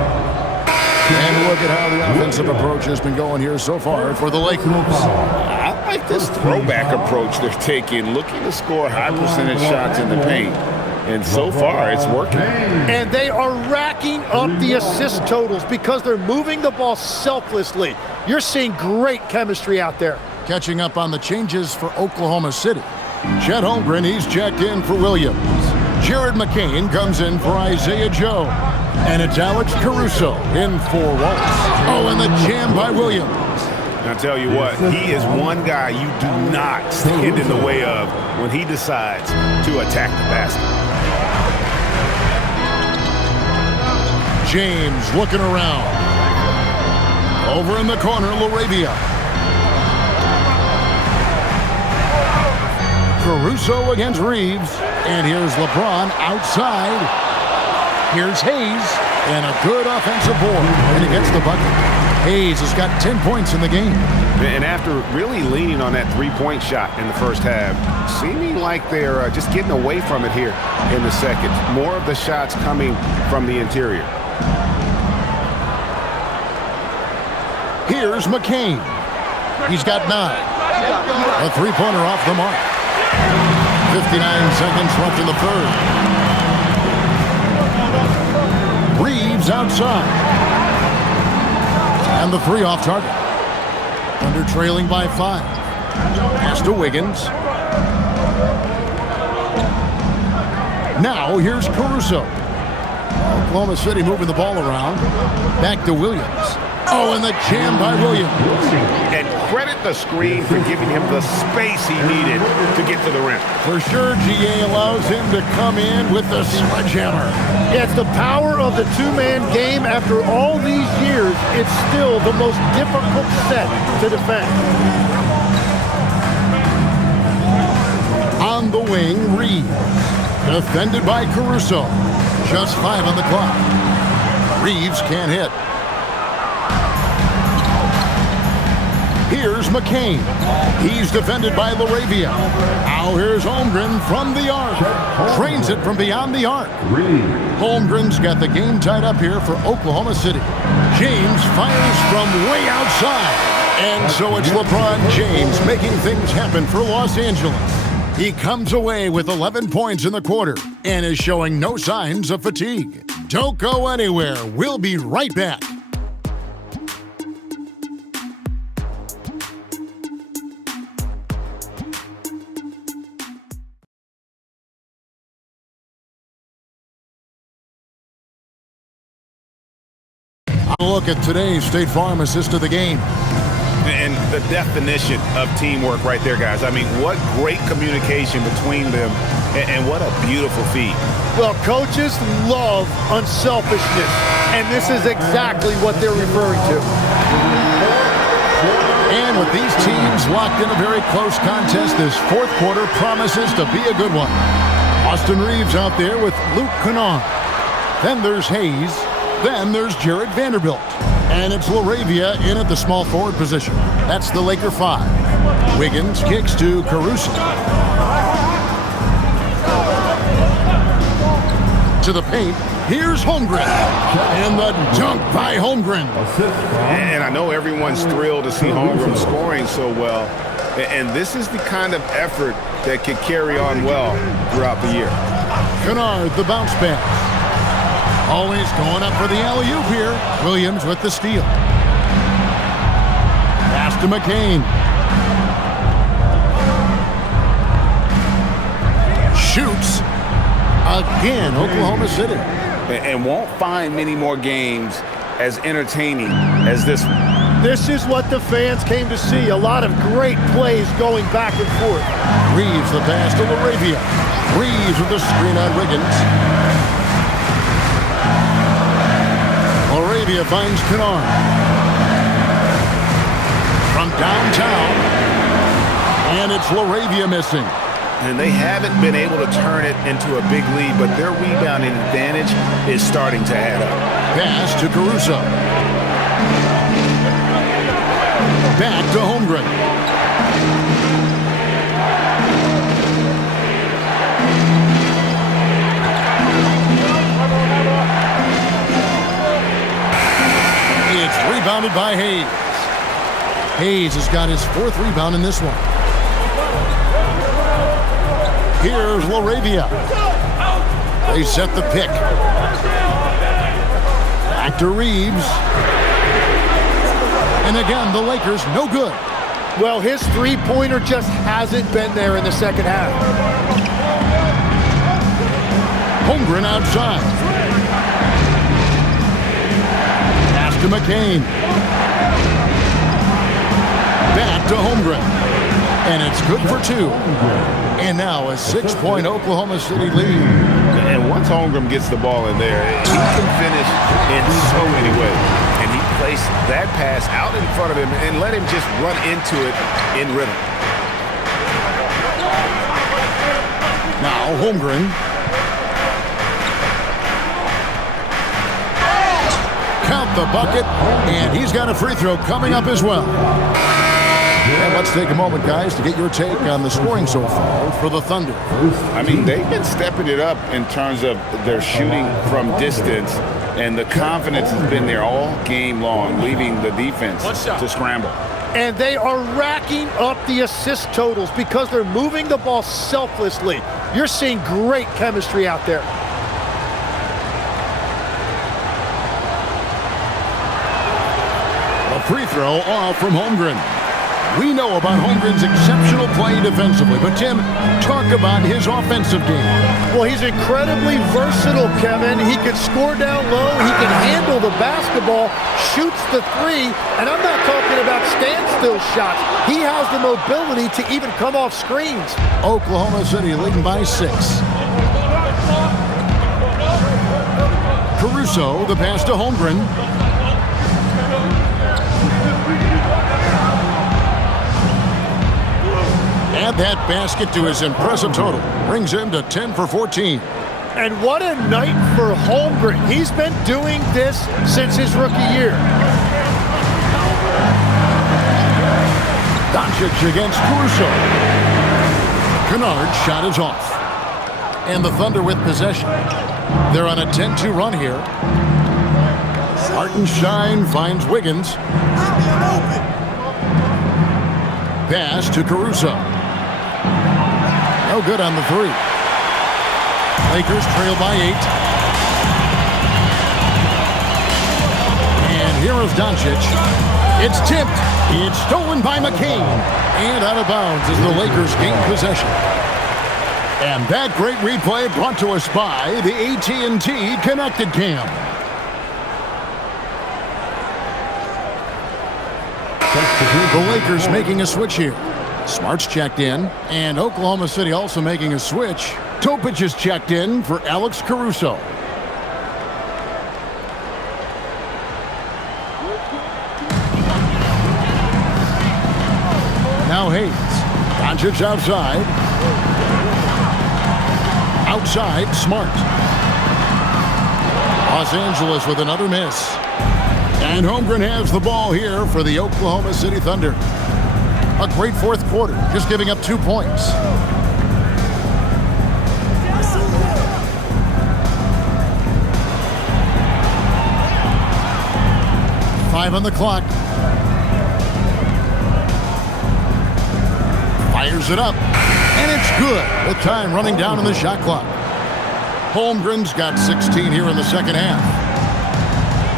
And look at how the offensive approach has been going here so far for the Lakers. I like this throwback approach they're taking, looking to score high percentage shots in the paint. And so far, it's working. And they are racking up the assist totals because they're moving the ball selflessly. You're seeing great chemistry out there. Catching up on the changes for Oklahoma City. Chet Holmgren, he's checked in for Williams. Jared McCain comes in for Isaiah Joe. And it's Alex Caruso in for Wallace. Oh, and the jam by Williams. I'll tell you what, he is one guy you do not stand in the way of when he decides to attack the basket. James looking around. Over in the corner, LaRavia. Caruso against Reeves. And here's LeBron outside. Here's Hayes. And a good offensive board. And he gets the bucket. Hayes has got 10 points in the game. And after really leaning on that three-point shot in the first half, seeming like they're just getting away from it here in the second. More of the shots coming from the interior. Here's McCain. He's got 9. A three-pointer off the mark. 59 seconds left in the third. Reeves outside. And the 3 off target. Under trailing by 5. Pass to Wiggins. Now here's Caruso. Oklahoma City moving the ball around. Back to Williams. Oh, and the jam by Williams. And credit the screen for giving him the space he needed to get to the rim. For sure, GA allows him to come in with the sledgehammer. Yeah, it's the power of the two-man game. After all these years, it's still the most difficult set to defend. On the wing, Reeves. Defended by Caruso. Just 5 on the clock. Reeves can't hit. Here's McCain. He's defended by LaRavia. Now here's Holmgren from the arc. Trains it from beyond the arc. Holmgren's got the game tied up here for Oklahoma City. James fires from way outside. And so it's LeBron James making things happen for Los Angeles. He comes away with 11 points in the quarter and is showing no signs of fatigue. Don't go anywhere. We'll be right back. A look at today's State Farm assist of the game. And the definition of teamwork right there, guys. I mean, what great communication between them, and what a beautiful feat. Well, coaches love unselfishness, and this is exactly what they're referring to. And with these teams locked in a very close contest, this fourth quarter promises to be a good one. Austin Reeves out there with Luke Kennard. Then there's Hayes. Then there's Jared Vanderbilt. And it's LaRavia in at the small forward position. That's the Laker 5. Wiggins kicks to Caruso. To the paint. Here's Holmgren. And the dunk by Holmgren. And I know everyone's thrilled to see Holmgren scoring so well. And this is the kind of effort that can carry on well throughout the year. Kennard, the bounce pass. Always going up for the alley-oop here. Williams with the steal. Pass to McCain. Shoots. Again, Oklahoma City. And won't find many more games as entertaining as this one. This is what the fans came to see. A lot of great plays going back and forth. Reeves the pass to LaRavia. Reeves with the screen on Wiggins. LaRavia finds Kennard. From downtown. And it's LaRavia missing. And they haven't been able to turn it into a big lead, but their rebounding advantage is starting to add up. Pass to Caruso. Back to Holmgren. It's rebounded by Hayes. Hayes has got his fourth rebound in this one. Here's LaRavia. They set the pick. Back to Reeves. And again, the Lakers no good. Well, his three-pointer just hasn't been there in the second half. Holmgren outside. Pass to McCain. Back to Holmgren. And it's good for two. And now a 6-point Oklahoma City lead. And once Holmgren gets the ball in there, he can finish in so many ways. And he placed that pass out in front of him and let him just run into it in rhythm. Now Holmgren. Count the bucket. And he's got a free throw coming up as well. And let's take a moment, guys, to get your take on the scoring so far for the Thunder. I mean, they've been stepping it up in terms of their shooting from distance, and the confidence has been there all game long, leaving the defense to scramble. And they are racking up the assist totals because they're moving the ball selflessly. You're seeing great chemistry out there. A free throw off from Holmgren. We know about Holmgren's exceptional play defensively, but Tim, talk about his offensive game. Well, he's incredibly versatile, Kevin. He can score down low, he can handle the basketball, shoots the three, and I'm not talking about standstill shots. He has the mobility to even come off screens. Oklahoma City leading by 6. Caruso, the pass to Holmgren. Add that basket to his impressive total. Brings him to 10 for 14. And what a night for Holmgren. He's been doing this since his rookie year. Doncic against Caruso. Kennard's shot is off. And the Thunder with possession. They're on a 10-2 run here. Hartenstein finds Wiggins. Pass to Caruso. No good on the three. Lakers trail by 8. And here is Doncic. It's tipped. It's stolen by McCain. And out of bounds as the Lakers gain possession. And that great replay brought to us by the AT&T Connected Cam. The Lakers making a switch here. Smart's checked in, and Oklahoma City also making a switch. Topic is checked in for Alex Caruso. Now Hayes. Doncic outside. Outside, Smart. Los Angeles with another miss. And Holmgren has the ball here for the Oklahoma City Thunder. A great fourth quarter, just giving up 2 points. Five on the clock. Fires it up. And it's good with time running down on the shot clock. Holmgren's got 16 here in the second half.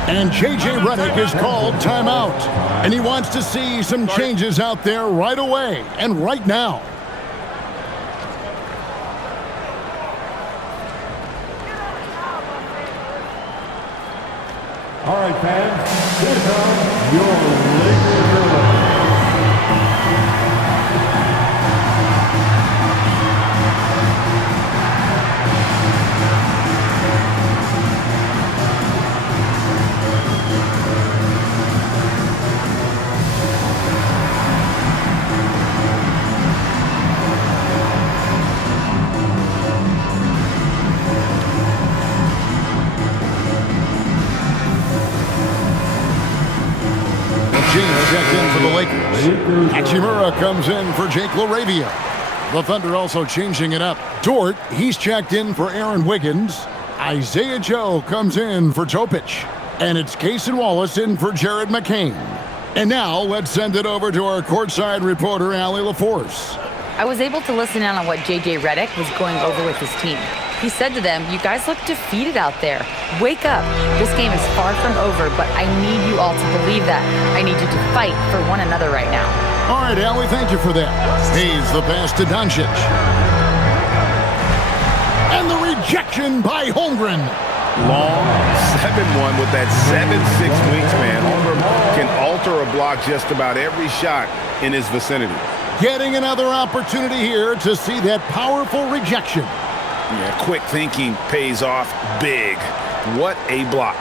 And J.J. Redick is called timeout. And he wants to see some changes out there right away and right now. All right, fans, here comes your Lakers. Checked in for the Lakers. Hachimura comes in for Jake LaRavia. The Thunder also changing it up. Dort, he's checked in for Aaron Wiggins. Isaiah Joe comes in for Topic. And it's Cason Wallace in for Jared McCain. And now let's send it over to our courtside reporter, Allie LaForce. I was able to listen in on what J.J. Redick was going over with his team. He said to them, "You guys look defeated out there. Wake up. This game is far from over, but I need you all to believe that. I need you to fight for one another right now." All right, Allie, thank you for that. He's the pass to Doncic. And the rejection by Holmgren. Long 7-1 with that 7-6 wingspan. Holmgren can alter a block just about every shot in his vicinity. Getting another opportunity here to see that powerful rejection. Yeah, quick thinking pays off big. What a block.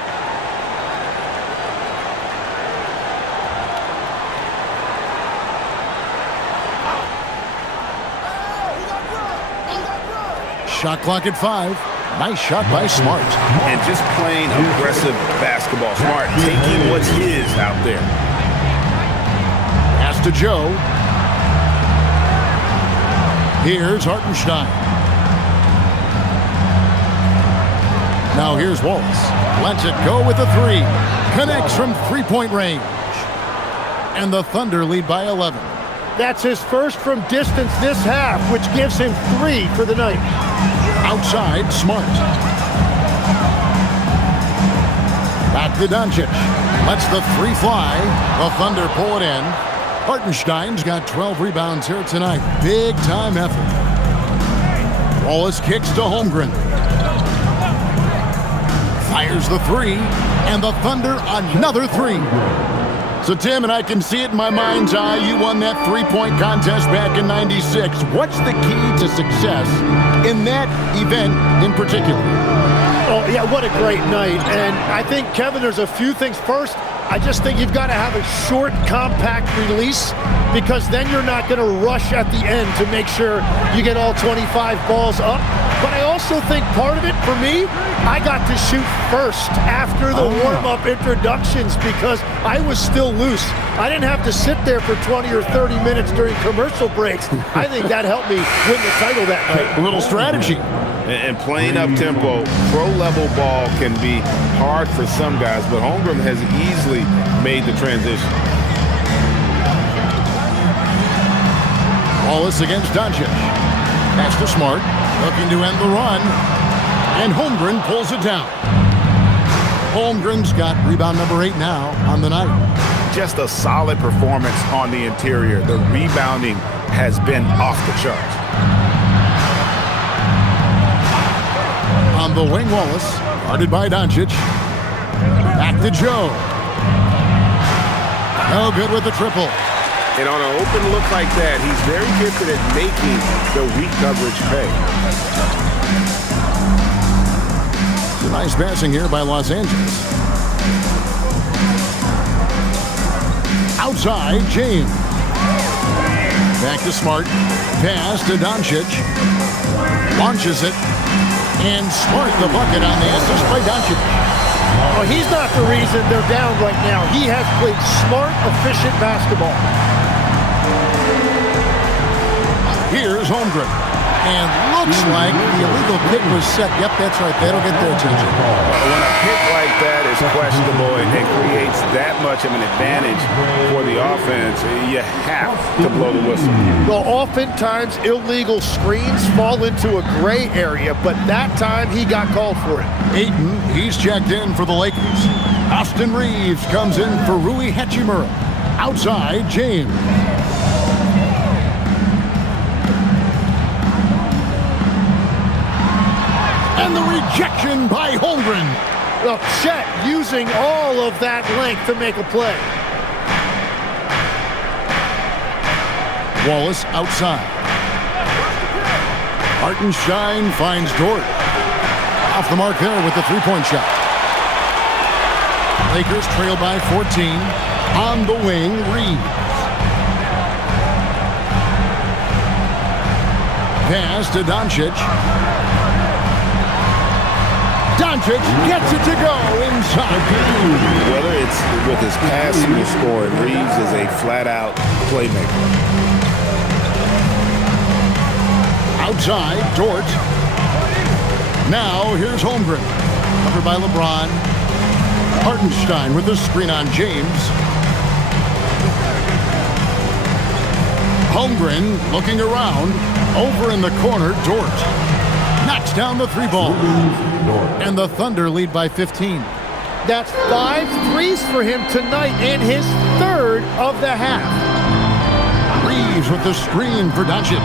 Shot clock at 5. Nice shot by Smart. And just plain aggressive basketball. Smart taking what's his out there. Pass to Joe. Here's Hartenstein. Now here's Wallace. Lets it go with a 3. Connects from three-point range. And the Thunder lead by 11. That's his first from distance this half, which gives him 3 for the night. Outside, Smart. Back to Doncic. Lets the 3 fly. The Thunder pull it in. Hartenstein's got 12 rebounds here tonight. Big time effort. Wallace kicks to Holmgren. Fires the 3, and the Thunder another 3. So, Tim, and I can see it in my mind's eye, you won that three-point contest back in '96. What's the key to success in that event in particular? Oh, yeah, what a great night. And I think, Kevin, there's a few things. First, I just think you've got to have a short, compact release, because then you're not going to rush at the end to make sure you get all 25 balls up. But I also think part of it, for me, I got to shoot first after the warm-up introductions because I was still loose. I didn't have to sit there for 20 or 30 minutes during commercial breaks. I think that helped me win the title that night. A little strategy. And playing up-tempo, pro-level ball can be hard for some guys, but Holmgren has easily made the transition. Wallace against Doncic. Pass to Smart. Looking to end the run. And Holmgren pulls it down. Holmgren's got rebound number 8 now on the night. Just a solid performance on the interior. The rebounding has been off the charts. On the wing, Wallace. Guarded by Doncic. Back to Joe. No good with the triple. And on an open look like that, he's very gifted at making the weak coverage pay. Nice passing here by Los Angeles. Outside, James. Back to Smart. Pass to Doncic. Launches it. And Smart the bucket on the assist by Doncic. Well, he's not the reason they're down right now. He has played smart, efficient basketball. Here's Holmgren. And looks like the illegal pick was set. Yep, that's right. That'll get their attention. When a pick like that is questionable and creates that much of an advantage for the offense, you have to blow the whistle. Well, oftentimes illegal screens fall into a gray area, but that time he got called for it. Ayton, he's checked in for the Lakers. Austin Reeves comes in for Rui Hachimura. Outside, James. And the rejection by Holmgren. Well, Chet using all of that length to make a play. Wallace outside. Hartenstein finds Dort. Off the mark there with the three-point shot. Lakers trail by 14. On the wing, Reeves. Pass to Doncic. Doncic gets it to go inside. Whether it's with his passing or scoring, Reeves is a flat-out playmaker. Outside, Dort. Now, here's Holmgren. Covered by LeBron. Hartenstein with the screen on James. Holmgren looking around. Over in the corner, Dort. Knocks down the three ball. And the Thunder lead by 15. That's 5 threes for him tonight and his third of the half. Reeves with the screen for Doncic.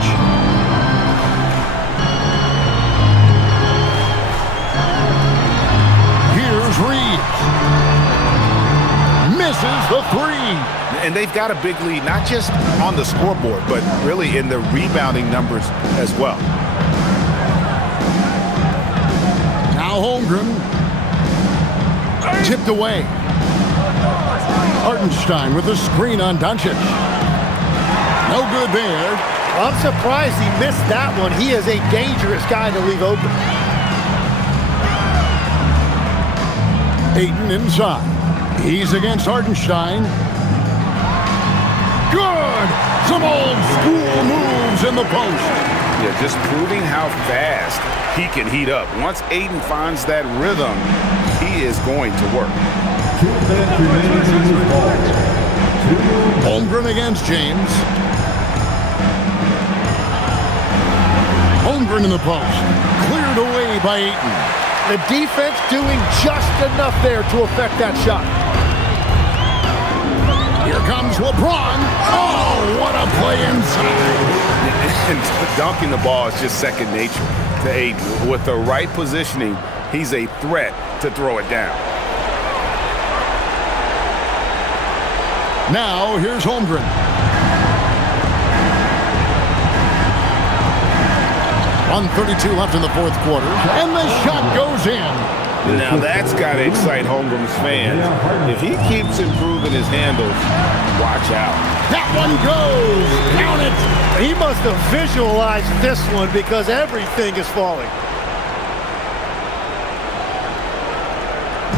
Here's Reeves. Misses the three. And they've got a big lead, not just on the scoreboard, but really in the rebounding numbers as well. Now Holmgren. Tipped away. Hartenstein with the screen on Doncic. No good there. I'm surprised he missed that one. He is a dangerous guy to leave open. Ayton inside. He's against Hartenstein. Good! Some old school moves in the post. Yeah, just proving how fast he can heat up. Once Ayton finds that rhythm, he is going to work. Holmgren against James. Holmgren in the post. Cleared away by Ayton. The defense doing just enough there to affect that shot. Here comes LeBron. Oh, what a play inside. And dunking the ball is just second nature to Ayton. With the right positioning, he's a threat to throw it down. Now, here's Holmgren. .132 left in the fourth quarter, and the shot goes in. Now that's got to excite Holmgren's fans. If he keeps improving his handles, watch out. That one goes. Count it. He must have visualized this one because everything is falling.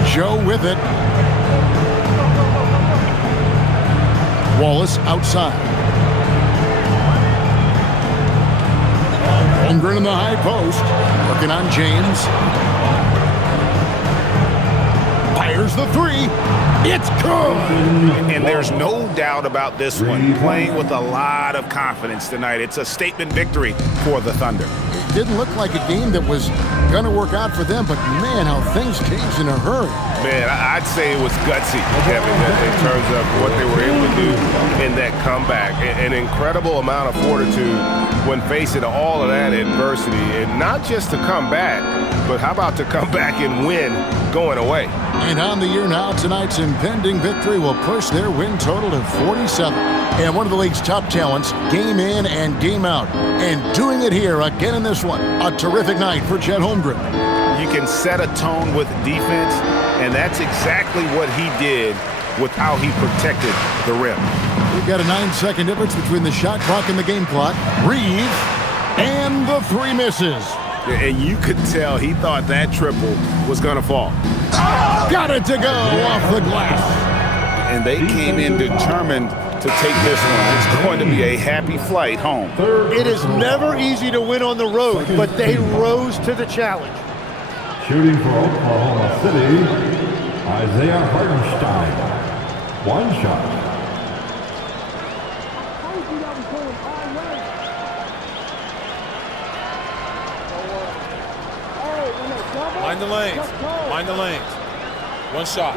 Joe with it. Wallace outside. Holmgren in the high post. Working on James. Fires the three. It's good. And there's no doubt about this one. Playing with a lot of confidence tonight. It's a statement victory for the Thunder. didn't look like a game that was going to work out for them, but man, how things changed in a hurry. Man, I'd say it was gutsy, Kevin, in terms of what they were able to do in that comeback. An incredible amount of fortitude when facing all of that adversity. And not just to come back, but how about to come back and win going away? And on the year now, tonight's impending victory will push their win total to 47. And one of the league's top talents, game in and game out. And doing it here again in this one. A terrific night for Chet Holmgren. You can set a tone with defense, and that's exactly what he did with how he protected the rim. We've got a 9-second difference between the shot clock and the game clock. Reeves, and the three misses. And you could tell he thought that triple was going to fall. Got it to go off the glass. And they came in determined to take this one. It's going to be a happy flight home. It is never easy to win on the road, but they rose to the challenge. Shooting for Oklahoma City, Isaiah Hartenstein. One shot. Mind the lanes. Mind the lanes. One shot.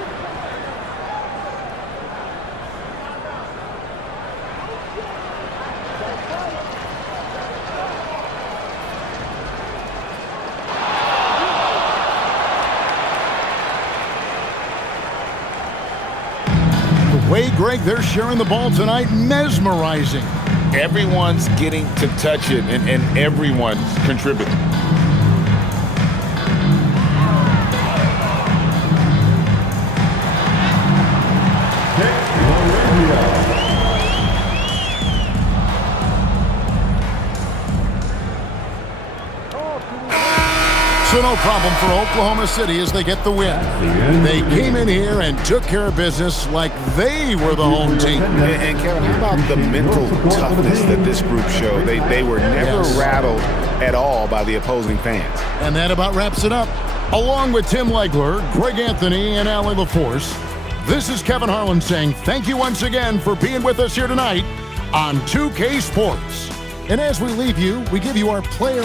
The way, Greg, they're sharing the ball tonight, mesmerizing. Everyone's getting to touch it, and everyone's contributing. So no problem for Oklahoma City as they get the win. They came in here and took care of business like they were the home team. And Kevin, how about the mental toughness that this group showed? They were never rattled at all by the opposing fans. And that about wraps it up. Along with Tim Legler, Greg Anthony, and Allie LaForce, this is Kevin Harlan saying thank you once again for being with us here tonight on 2K Sports. And as we leave you, we give you our player